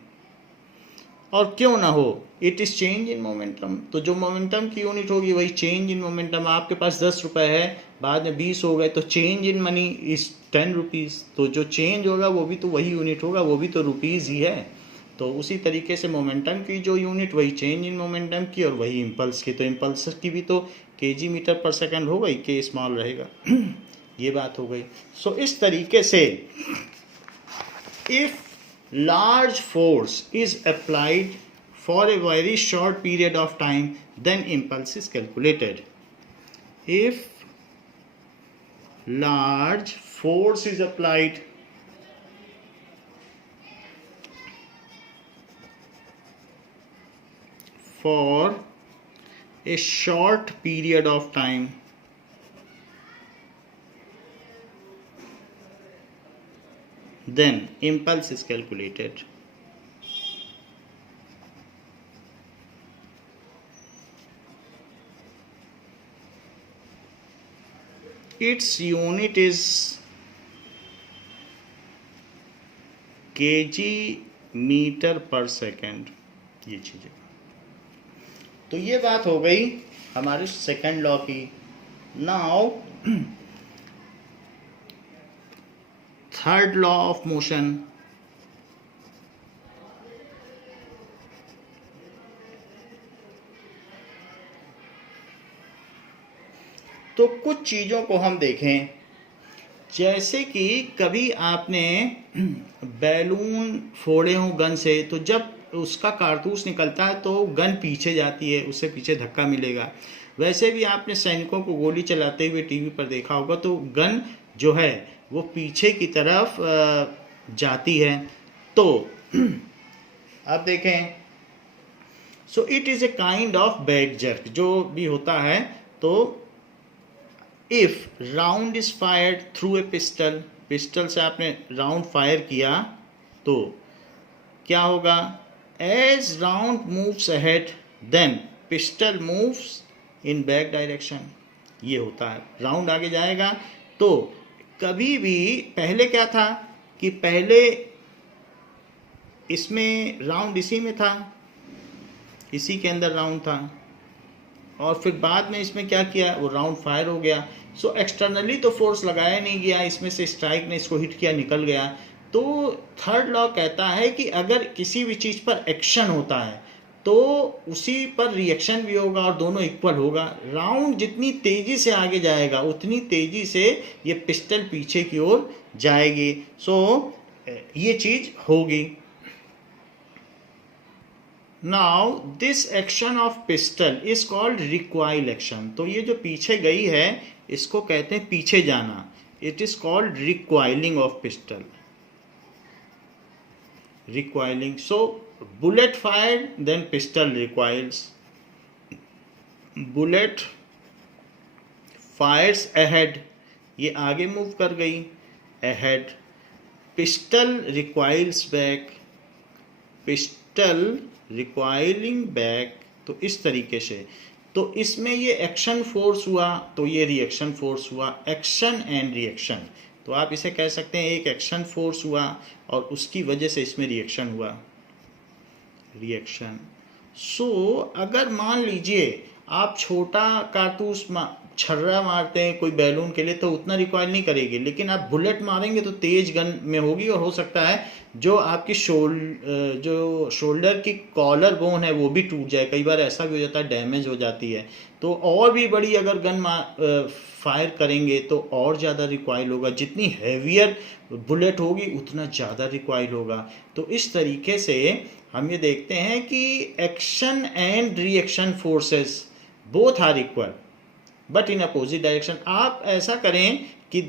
और क्यों ना हो, it is change in momentum. तो जो मोमेंटम की यूनिट होगी वही चेंज इन मोमेंटम। आपके पास 10 रुपये है, बाद में 20 हो गए, तो change in money is 10 rupees. तो जो चेंज होगा वो भी तो वही यूनिट होगा, वो भी तो रुपीज़ ही है। तो उसी तरीके से मोमेंटम की जो यूनिट वही चेंज इन मोमेंटम की और वही इम्पल्स की। तो इम्पल्स की भी तो kg मीटर पर सेकेंड हो गई, k स्मॉल रहेगा। ये बात हो गई। सो इस तरीके से if large force is applied for a very short period of time, then impulse is calculated. If large force is applied for a short period of time, then impulse is calculated. Its unit is kg meter per second. ये चीज़ें, तो ये बात हो गई हमारे second law की. Now third law of motion. तो कुछ चीज़ों को हम देखें, जैसे कि कभी आपने बैलून फोड़े हो गन से, तो जब उसका कारतूस निकलता है तो गन पीछे जाती है, उससे पीछे धक्का मिलेगा. वैसे भी आपने सैनिकों को गोली चलाते हुए टीवी पर देखा होगा, तो गन जो है वो पीछे की तरफ जाती है. तो अब देखें, so it is a kind of back jerk जो भी होता है. तो if round is fired through a pistol, pistol से आपने राउंड फायर किया तो क्या होगा? As round moves ahead then pistol moves in back direction. ये होता है, राउंड आगे जाएगा. तो कभी भी पहले क्या था कि पहले इसमें राउंड इसी में था, इसी के अंदर राउंड था, और फिर बाद में इसमें क्या किया, वो राउंड फायर हो गया. सो एक्सटर्नली तो फोर्स लगाया नहीं गया, इसमें से स्ट्राइक ने इसको हिट किया, निकल गया. तो थर्ड लॉ कहता है कि अगर किसी भी चीज़ पर एक्शन होता है तो उसी पर रिएक्शन भी होगा और दोनों इक्वल होगा. राउंड जितनी तेज़ी से आगे जाएगा उतनी तेज़ी से ये पिस्टल पीछे की ओर जाएगी. सो ये चीज़ होगी. Now this action of pistil is called recoil action. तो ये जो पीछे गई है इसको कहते हैं पीछे जाना. It is called recoiling of pistol. Recoiling. So bullet fired then pistol recoils. Bullet fires ahead, ये आगे मूव कर गई, ahead. Pistol recoils back, pistol recoiling back. तो इस तरीके से, तो इसमें ये एक्शन फोर्स हुआ तो ये रिएक्शन फोर्स हुआ. एक्शन एंड रिएक्शन, तो आप इसे कह सकते हैं एक एक्शन फोर्स हुआ और उसकी वजह से इसमें रिएक्शन हुआ, रिएक्शन. सो अगर मान लीजिए आप छोटा कारतूस छर्रा मारते हैं कोई बैलून के लिए तो उतना रिक्वायर नहीं करेगी, लेकिन आप बुलेट मारेंगे तो तेज गन में होगी और हो सकता है जो आपकी जो शोल्डर की कॉलर बोन है वो भी टूट जाए. कई बार ऐसा भी हो जाता है, डैमेज हो जाती है. तो और भी बड़ी अगर गन फायर करेंगे तो और ज़्यादा रिक्वायर होगा. जितनी हैवियर बुलेट होगी उतना ज़्यादा रिक्वायर होगा. तो इस तरीके से हम ये देखते हैं कि action and reaction forces both are equal but in opposite direction. आप ऐसा करें कि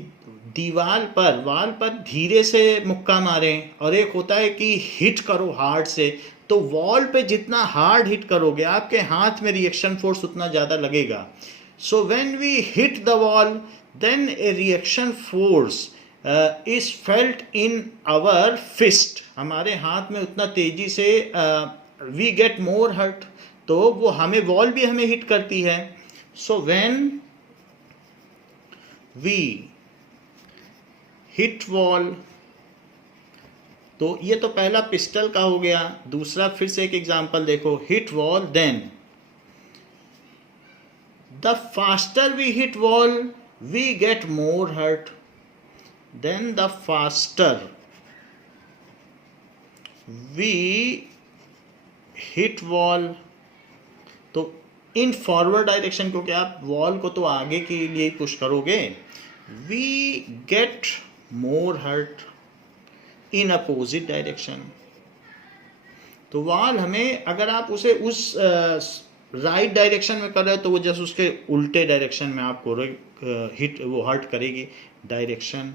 दीवार पर वाल पर धीरे से मुक्का मारें, और एक होता है कि हिट करो हार्ड से. तो वॉल पे जितना हार्ड हिट करोगे आपके हाथ में रिएक्शन फोर्स उतना ज़्यादा लगेगा. So when we hit the wall then a reaction force is felt in our fist. हमारे हाथ में उतना तेजी से वी गेट मोर हर्ट. तो वो हमें वॉल भी हमें हिट करती है. So when we hit wall, तो ये तो पहला पिस्टल का हो गया. दूसरा फिर से एक एग्जांपल देखो, hit wall then the faster we hit wall we get more hurt. Then the faster we hit wall, तो इन फॉरवर्ड डायरेक्शन, क्योंकि आप वॉल को तो आगे के लिए पुश करोगे. We get more hurt in opposite direction. तो वॉल हमें, अगर आप उसे उस राइट डायरेक्शन में कर रहे हो तो वो जैसे उसके उल्टे डायरेक्शन में आपको हिट वो हर्ट करेगी डायरेक्शन.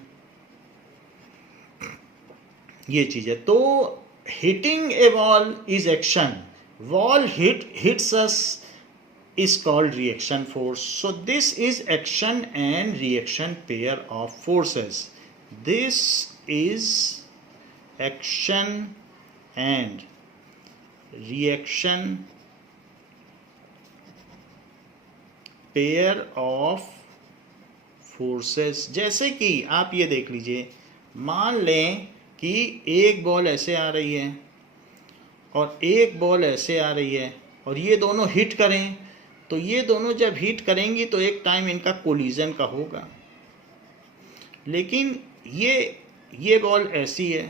ये चीज़ है. तो hitting a wall is action. Wall hits us is called reaction force. So this is action and reaction pair of forces. This is action and reaction pair of forces. जैसे कि आप ये देख लीजिए, मान लें कि एक बॉल ऐसे आ रही है और एक बॉल ऐसे आ रही है और ये दोनों हिट करें, तो ये दोनों जब हिट करेंगी तो एक टाइम इनका कोलिजन का होगा। लेकिन ये बॉल ऐसी है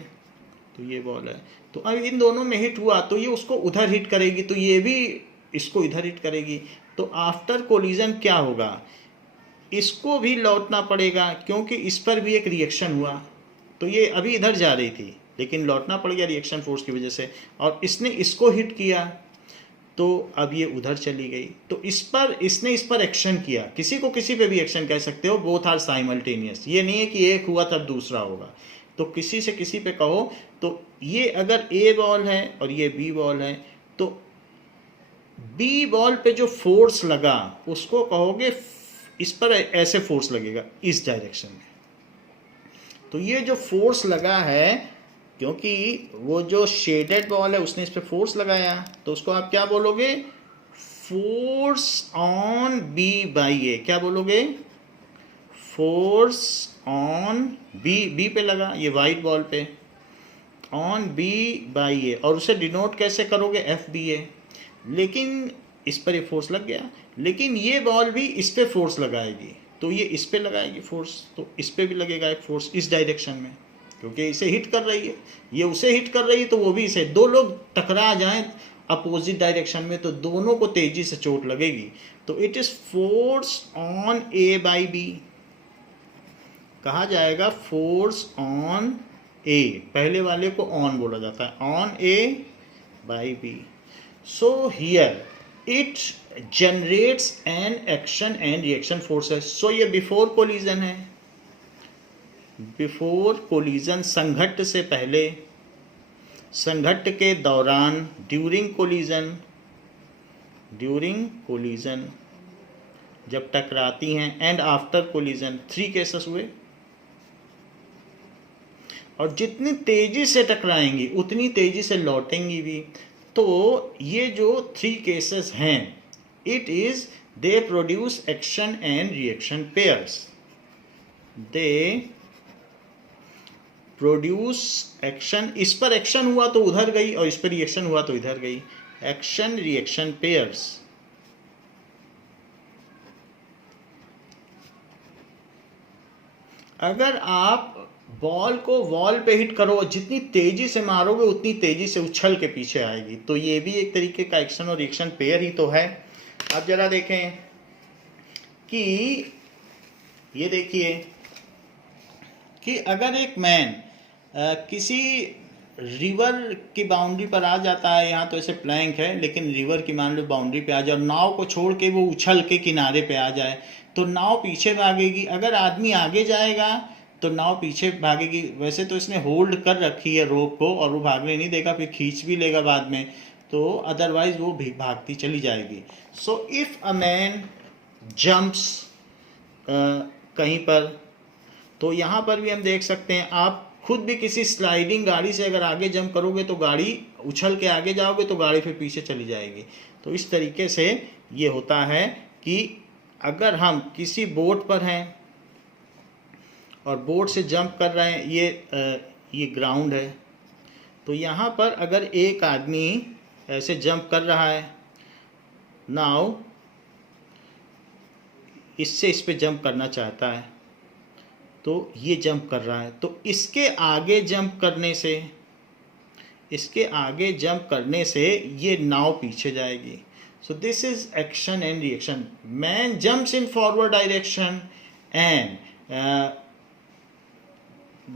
तो ये बॉल है, तो अब इन दोनों में हिट हुआ तो ये उसको उधर हिट करेगी, तो ये भी इसको इधर हिट करेगी। तो आफ्टर कोलिजन क्या होगा, इसको भी लौटना पड़ेगा क्योंकि इस पर भी एक रिएक्शन हुआ। तो ये अभी इधर जा रही थी लेकिन लौटना पड़ गया रिएक्शन फोर्स की वजह से, और इसने इसको हिट किया तो अब ये उधर चली गई। तो इसने इस पर एक्शन किया। किसी को किसी पे भी एक्शन कह सकते हो, बोथ आर साइमल्टेनियस। ये नहीं है कि एक हुआ तब दूसरा होगा। तो किसी से किसी पे कहो, तो ये अगर ए बॉल है और ये बी बॉल है, तो बी बॉल पे जो फोर्स लगा उसको कहोगे, इस पर ऐसे फोर्स लगेगा इस डायरेक्शन में। तो ये जो फोर्स लगा है, क्योंकि वो जो शेडेड बॉल है उसने इस पे फोर्स लगाया, तो उसको आप क्या बोलोगे, फोर्स ऑन बी बाई ए। क्या बोलोगे, फोर्स ऑन बी पे लगा, ये वाइट बॉल पे, ऑन बी बाई ए, और उसे डिनोट कैसे करोगे, एफ बी ए। लेकिन इस पर ये फोर्स लग गया, लेकिन ये बॉल भी इस पे फोर्स लगाएगी, तो ये इस पे लगाएगी फोर्स, तो इस पे भी लगेगा एक फोर्स इस डायरेक्शन में, क्योंकि इसे हिट कर रही है, ये उसे हिट कर रही है, तो वो भी इसे। दो लोग टकरा जाएं अपोजिट डायरेक्शन में तो दोनों को तेजी से चोट लगेगी। तो it is force on A by B, कहा जाएगा फोर्स ऑन ए। पहले वाले को ऑन बोला जाता है, on A by B. So here it generates an action and reaction forces. So ये बिफोर कोलिजन है, बिफोर कोलिजन, संघट्ट से पहले, संघट्ट के दौरान, ड्यूरिंग कोलिजन, ड्यूरिंग कोलिजन जब टकराती हैं, एंड आफ्टर कोलिजन। 3 केसेस हुए, और जितनी तेजी से टकराएंगी उतनी तेजी से लौटेंगी भी। तो ये जो 3 केसेस हैं, it is they produce action and reaction pairs. They produce action, इस पर एक्शन हुआ तो उधर गई और इस पर रिएक्शन हुआ तो इधर गई, एक्शन रिएक्शन पेयर्स। अगर आप बॉल को वॉल पे हिट करो, जितनी तेजी से मारोगे उतनी तेजी से उछल के पीछे आएगी। तो ये भी एक तरीके का एक्शन और रिएक्शन पेयर ही तो है। अब जरा देखें कि ये देखिए कि अगर एक मैन किसी रिवर की बाउंड्री पर आ जाता है, यहाँ तो ऐसे प्लैंक है लेकिन रिवर की मान लो बाउंड्री पे आ जाए और नाव को छोड़ के वो उछल के किनारे पे आ जाए, तो नाव पीछे भागेगी। अगर आदमी आगे जाएगा तो नाव पीछे भागेगी। वैसे तो इसने होल्ड कर रखी है रोप को और वो भागने नहीं देगा, फिर खींच भी लेगा बाद में, तो अदरवाइज वो भी भागती चली जाएगी। So if a man jumps कहीं पर, तो यहाँ पर भी हम देख सकते हैं, आप खुद भी किसी स्लाइडिंग गाड़ी से अगर आगे जंप करोगे तो गाड़ी उछल के आगे जाओगे तो गाड़ी फिर पीछे चली जाएगी। तो इस तरीके से ये होता है कि अगर हम किसी बोट पर हैं और बोट से जंप कर रहे हैं, ये ग्राउंड है, तो यहाँ पर अगर एक आदमी ऐसे जंप कर रहा है, नाउ इससे इस पे जंप करना चाहता है, तो ये जंप कर रहा है, तो इसके आगे जंप करने से, इसके आगे जंप करने से ये नाव पीछे जाएगी। So this is action and reaction. Man jumps in forward direction and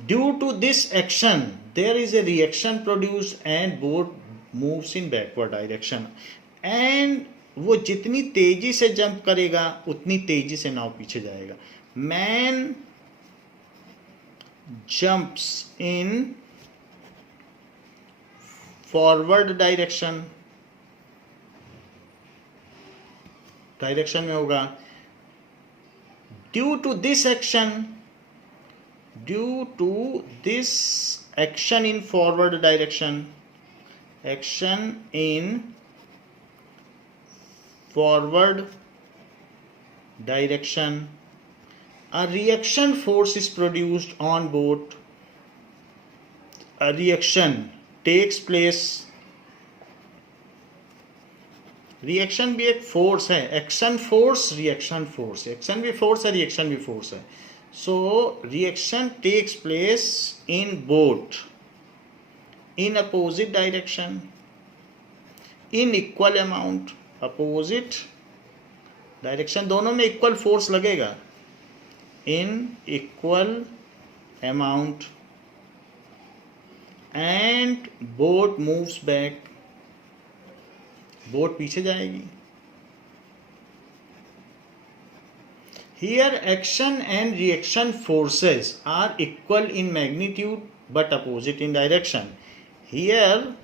due to this action there is a reaction produced and boat moves in backward direction. And वो जितनी तेजी से जंप करेगा उतनी तेजी से नाव पीछे जाएगा। Man jumps in forward direction direction में होगा. Due to this action in forward direction, action in forward direction, a reaction force is produced on boat. A reaction takes place. Reaction भी एक फोर्स है. Action force, reaction force. Action भी force है, reaction भी force है. So reaction takes place in boat in opposite direction in equal amount. Opposite direction दोनों में equal force लगेगा. In equal amount and boat moves back. Boat पीछे जाएगी. Here action and reaction forces are equal in magnitude but opposite in direction. Here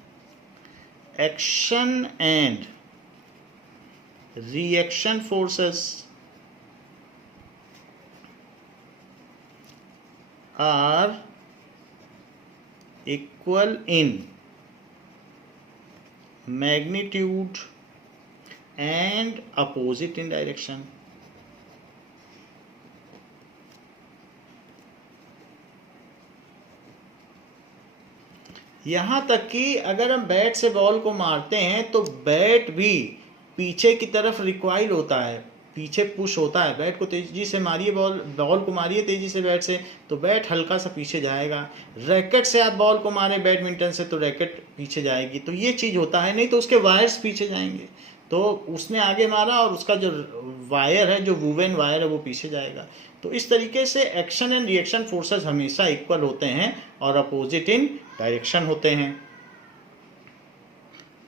action and reaction forces are equal in magnitude and opposite in direction. यहाँ तक कि अगर हम bat से ball को मारते हैं तो बैट भी पीछे की तरफ रिकॉइल होता है, पीछे पुश होता है. बैट को तेजी से मारिए, बॉल को मारिए तेजी से बैट से तो बैट हल्का सा पीछे जाएगा. रैकेट से आप बॉल को मारें बैडमिंटन से तो रैकेट पीछे जाएगी. तो ये चीज़ होता है, नहीं तो उसके वायर्स पीछे जाएंगे. तो उसने आगे मारा और उसका जो वायर है, जो वुवेन वायर है, वो पीछे जाएगा. तो इस तरीके से एक्शन एंड रिएक्शन फोर्सेस हमेशा इक्वल होते हैं और अपोजिट इन डायरेक्शन होते हैं.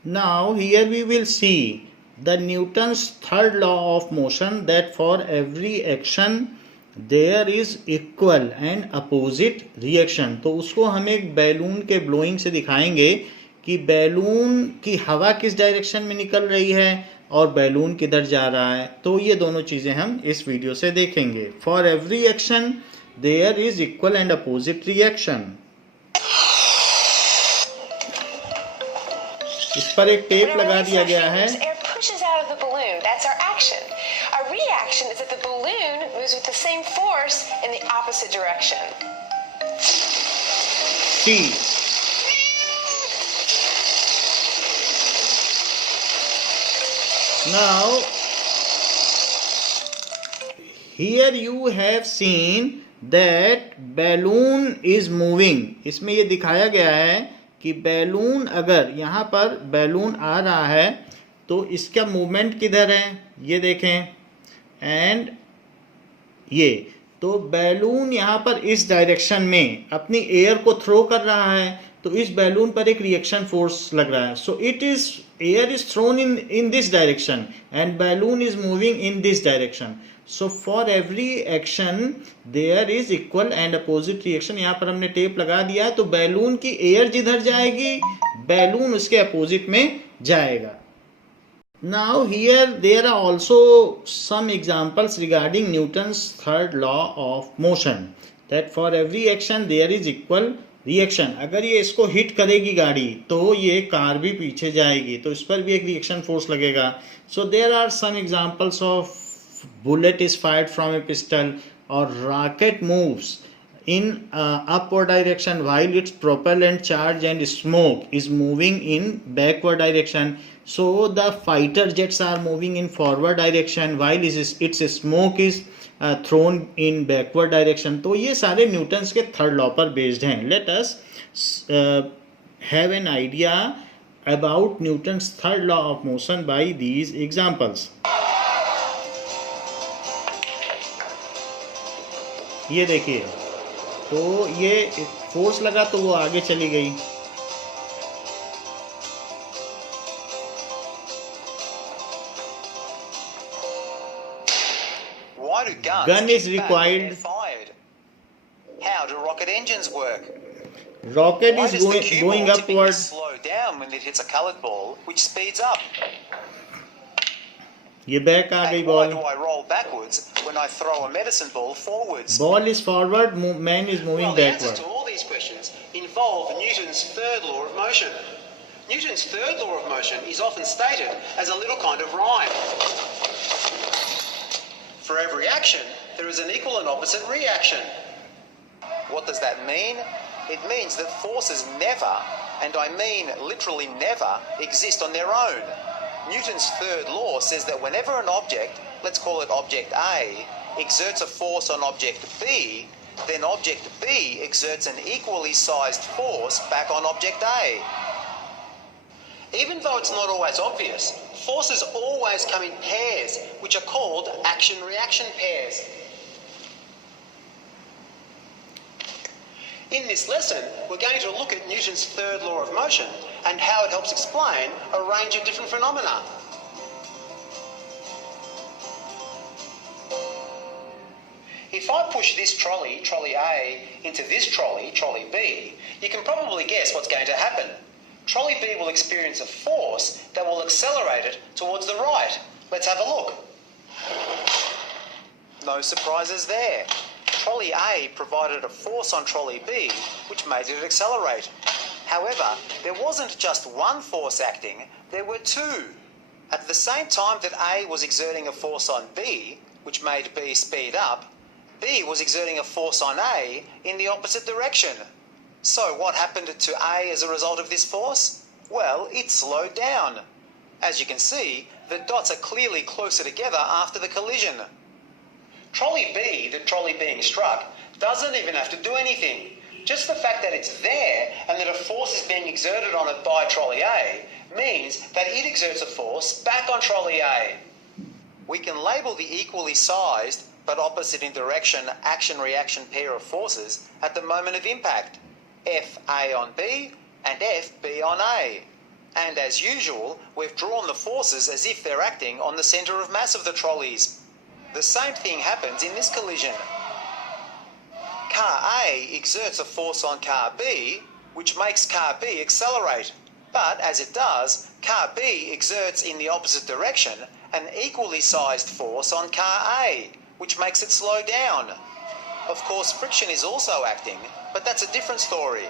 Now here we will see the Newton's third law of motion that for every action there is equal and opposite reaction. तो उसको हम एक बैलून के ब्लोइंग से दिखाएंगे कि बैलून की हवा किस डायरेक्शन में निकल रही है और बैलून किधर जा रहा है. तो ये दोनों चीज़ें हम इस वीडियो से देखेंगे. For every action there is equal and opposite reaction. इस पर एक टेप लगा दिया गया है. Now here you have seen that balloon is moving. इसमें ये दिखाया गया है कि बैलून, अगर यहाँ पर बैलून आ रहा है तो इसका मूवमेंट किधर है, ये देखें. एंड ये तो बैलून यहाँ पर इस डायरेक्शन में अपनी एयर को थ्रो कर रहा है. तो इस बैलून पर एक रिएक्शन फोर्स लग रहा है. So it is air is thrown in this direction and balloon is moving in this direction. So for every action there is equal and opposite reaction. यहाँ पर हमने टेप लगा दिया है. तो बैलून की एयर जिधर जाएगी बैलून उसके अपोजिट में जाएगा. Now here there are also some examples regarding Newton's third law of motion that for every action there is equal reaction. अगर ये इसको हिट करेगी गाड़ी तो ये कार भी पीछे जाएगी, तो इस पर भी एक रिएक्शन फोर्स लगेगा. So there are some examples of bullet is fired from a pistol or rocket moves in upward direction while its propellant charge and smoke is moving in backward direction. So the fighter jets are moving in forward direction while its smoke is thrown in backward direction. तो ये सारे Newton's के third law पर based हैं. Let us have an idea about Newton's third law of motion by these examples. ये देखिए, तो ये फोर्स लगा तो वो आगे चली गई. Why do Gun is required. Fired? How do rocket engines work? Rocket Why is does the cue going ball typically upward. slow down when it hits a colored ball, which speeds up? ये back आ गई And why ball. do I roll backwards when I throw a medicine ball forwards? Ball is forward, man is moving Well, the answers backward. to all these questions involve Newton's third law of motion. Newton's third law of motion is often stated as a little kind of rhyme. For every action, there is an equal and opposite reaction. What does that mean? It means that forces never, and I mean literally never, exist on their own. Newton's third law says that whenever an object, let's call it object A, exerts a force on object B, then object B exerts an equally sized force back on object A. Even though it's not always obvious, forces always come in pairs, which are called action-reaction pairs. In this lesson, we're going to look at Newton's third law of motion and how it helps explain a range of different phenomena. If I push this trolley, trolley A, into this trolley, trolley B, you can probably guess what's going to happen. Trolley B will experience a force that will accelerate it towards the right. Let's have a look. No surprises there. Trolley A provided a force on trolley B, which made it accelerate. However, there wasn't just one force acting, there were two. At the same time that A was exerting a force on B, which made B speed up, B was exerting a force on A in the opposite direction. So what happened to A as a result of this force? Well, it slowed down. As you can see, the dots are clearly closer together after the collision. Trolley B, the trolley being struck, doesn't even have to do anything. Just the fact that it's there and that a force is being exerted on it by trolley A means that it exerts a force back on trolley A. We can label the equally sized but opposite in direction action-reaction pair of forces at the moment of impact, FA on B and FB on A. And as usual, we've drawn the forces as if they're acting on the centre of mass of the trolleys. The same thing happens in this collision. Car A exerts a force on car B, which makes car B accelerate. But as it does, car B exerts in the opposite direction an equally sized force on car A, which makes it slow down. Of course, friction is also acting, but that's a different story.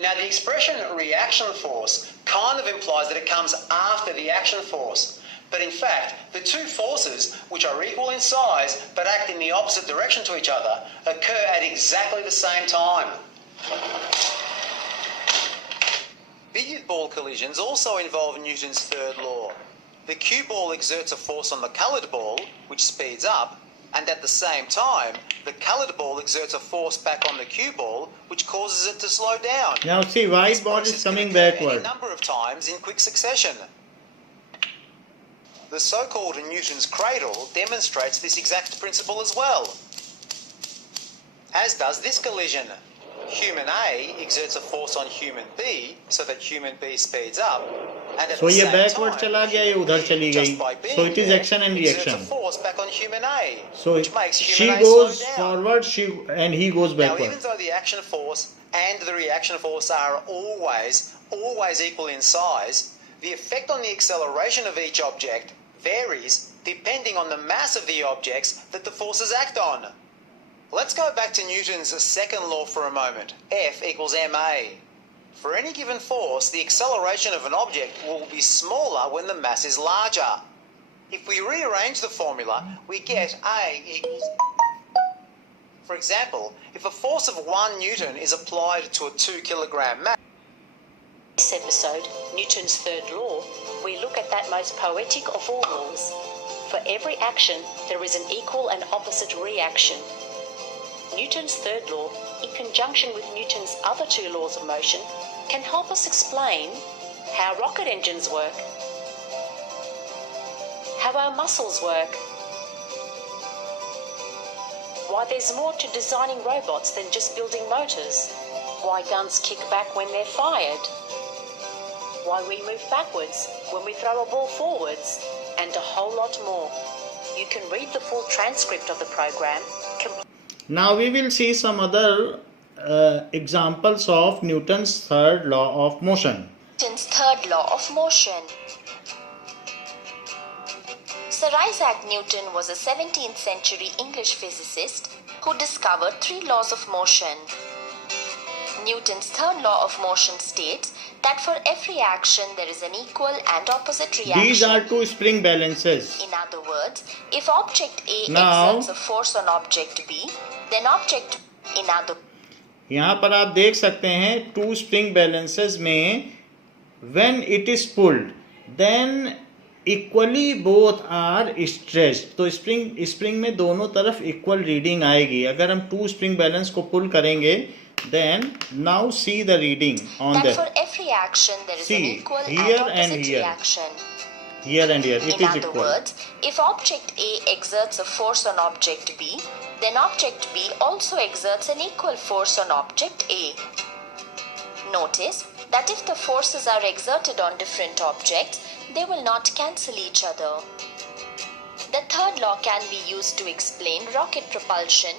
Now, the expression reaction force kind of implies that it comes after the action force. But in fact, the two forces, which are equal in size but act in the opposite direction to each other, occur at exactly the same time. Billiard ball collisions also involve Newton's third law. The cue ball exerts a force on the coloured ball, which speeds up, and at the same time, the coloured ball exerts a force back on the cue ball, which causes it to slow down. Now see, white This ball process is can coming occur backward. any number of times in quick succession. The so-called Newton's cradle demonstrates this exact principle as well. As does this collision. Human A exerts a force on human B so that human B speeds up, and at So the ये same backward time, चला गया, ये human उधर B, चली just गई. by being So it is there, action and exerts reaction. a force back on human A, So which makes she human A goes slow down. forward, and he goes Now, backward. even though the action force and the reaction force are always equal in size, the effect on the acceleration of each object varies depending on the mass of the objects that the forces act on. Let's go back to Newton's second law for a moment. F equals ma. For any given force, the acceleration of an object will be smaller when the mass is larger. If we rearrange the formula, we get A equals... For example, if a force of 1 Newton is applied to a 2 kilogram mass, In this episode, Newton's third law, we look at that most poetic of all laws. For every action, there is an equal and opposite reaction. Newton's third law, in conjunction with Newton's other two laws of motion, can help us explain how rocket engines work, how our muscles work, why there's more to designing robots than just building motors, why guns kick back when they're fired, why we move backwards when we throw a ball forwards, and a whole lot more. You can read the full transcript of the program. Now we will see some other examples of Newton's third law of motion. Newton's third law of motion. Sir Isaac Newton was a 17th century English physicist who discovered three laws of motion. Newton's third law of motion states that for every action there is an equal and opposite reaction. These are two spring balances. In other words, if object A Now, exerts a force on object B, then object in other यहाँ पर आप देख सकते हैं two spring balances में when it is pulled then equally both are stretched, तो spring में दोनों तरफ इक्वल रीडिंग आएगी. अगर हम टू स्प्रिंग बैलेंस को पुल करेंगे then now see the reading on that. for every action there is an See, equal here and and opposite here. reaction. Here and here it In is other equal. words, if object A exerts a force on object B, then object B also exerts an equal force on object A. Notice that if the forces are exerted on different objects, they will not cancel each other. The third law can be used to explain rocket propulsion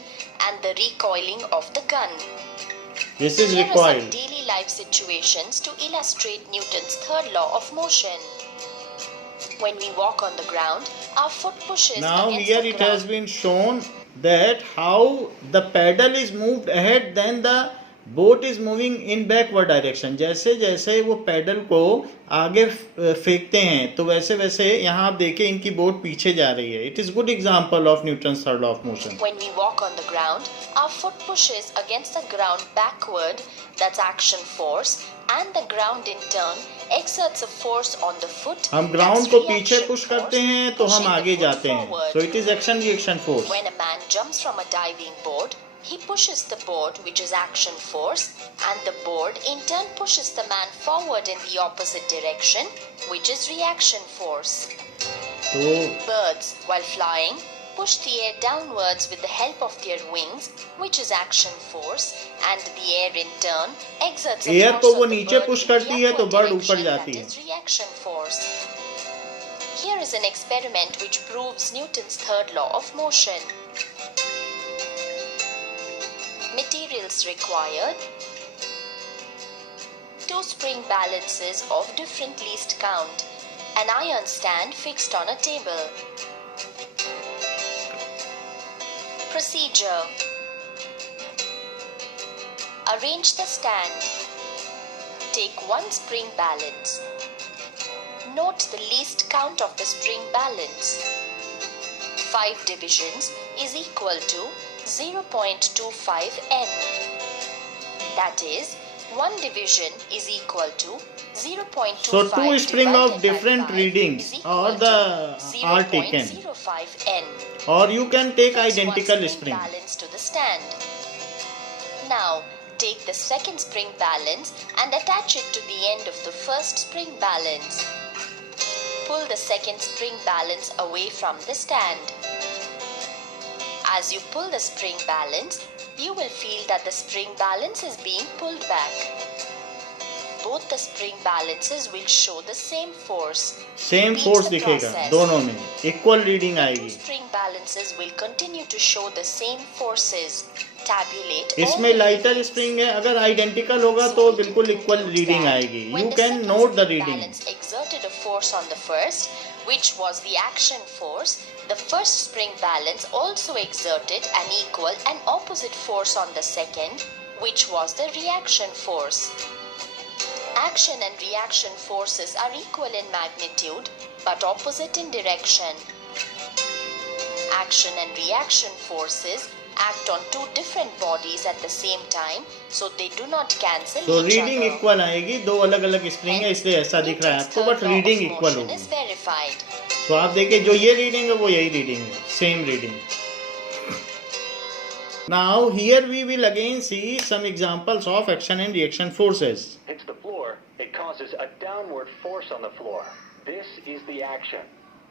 and the recoiling of the gun. This is Here are recoil. some daily life situations to illustrate Newton's third law of motion. When we walk on the ground, our foot pushes Now against here the it ground. has been shown that how the pedal is moved ahead, then the boat is moving in backward direction. जैसे जैसे वो pedal को आगे फेंकते हैं तो वैसे वैसे यहाँ आप देखिए इनकी बोट पीछे जा रही है. It is good example of Newton's third law of motion. When we walk on the ground, our foot pushes against the ground backward, that's action force, and the ground in turn exerts a force on the foot. हम that's ground को पीछे reaction push करते force, हैं तो हम pushing the आगे foot जाते हैं. forward. So it is action reaction force. When a man jumps from a diving board, he pushes the board, which is action force, and the board in turn pushes the man forward in the opposite direction, which is reaction force. तो Birds, while flying, push the air downwards with the help of their wings, which is action force, and the air in turn exerts a Air force को on वो the नीचे bird push in करती the है तो upward bird ऊपर direction, जाती that है. is reaction force. Here is an experiment which proves Newton's third law of motion. Materials required: 2 spring balances of different least count, an iron stand fixed on a table. Procedure: arrange the stand. Take 1 spring balance. Note the least count of the spring balance. 5 divisions is equal to 0.25 n. That is, 1 division is equal to 0.25. So two spring of divided by different 5 readings is equal or to the are taken. 0.05 n. Or you can take Fix identical 1 spring. balance to the stand. Now, take the second spring balance and attach it to the end of the first spring balance. Pull the second spring balance away from the stand. As you pull the spring balance, you will feel that the spring balance is being pulled back. Both the spring balances will show the same force. Same Repeat force the दिखेगा process. दोनों में, equal reading Two आएगी. string balances will continue to show the same forces. Tabulate all इसमें the lighter readings. Spring है, अगर identical होगा So तो we can बिल्कुल इक्वल conclude रीडिंग that आएगी. when You the can second note the spring reading. balance exerted a force on the first, which was the action force. The first spring balance also exerted an equal and opposite force on the second, which was the reaction force. Action and reaction forces are equal in magnitude but opposite in direction. Action and reaction forces act on two different bodies at the same time, so they do not cancel तो each reading other. Equal आएगी, दो अलग अलग spring है इसलिए ऐसा दिख रहा है Newton's आपको, third but law of reading equal motion होगी. is verified. तो आप देखिए जो ये रीडिंग है वो यही रीडिंग है, same reading. Now here we will again see some examples of action and reaction forces. Hits the floor, it causes a downward force on the floor. This is the action.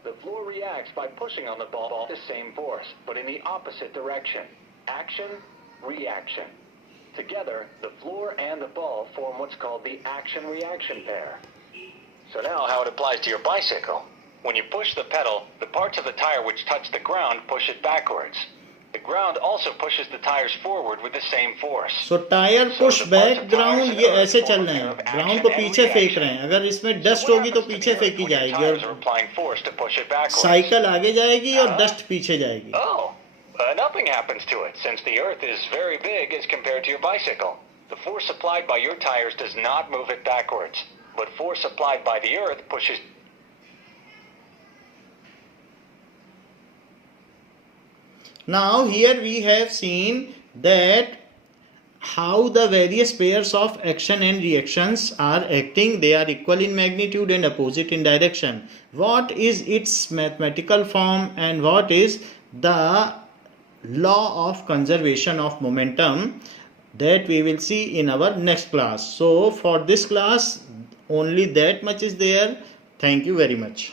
The floor reacts by pushing on the ball the same force, but in the opposite direction. Action, reaction. Together, the floor and the ball form what's called the action-reaction pair. So now how it applies to your bicycle. When you push the pedal, the parts of the tire which touch the ground push it backwards. The ground also pushes the tires forward with the same force. So tyre push back ground, ये ऐसे चल रहे हैं, ground को पीछे फेंक रहे हैं. अगर इसमें डस्ट होगी तो पीछे फेंकी जाएगी और साइकिल आगे जाएगी और डस्ट पीछे जाएगी. Nothing happens to it, since the Earth is very big as compared to your bicycle. The force supplied by your tires does not move it backwards, but force supplied by the Earth pushes. Now here we have seen that how the various pairs of action and reactions are acting. They are equal in magnitude and opposite in direction. What is its mathematical form and what is the law of conservation of momentum, that we will see in our next class. So for this class only that much is there. Thank you very much.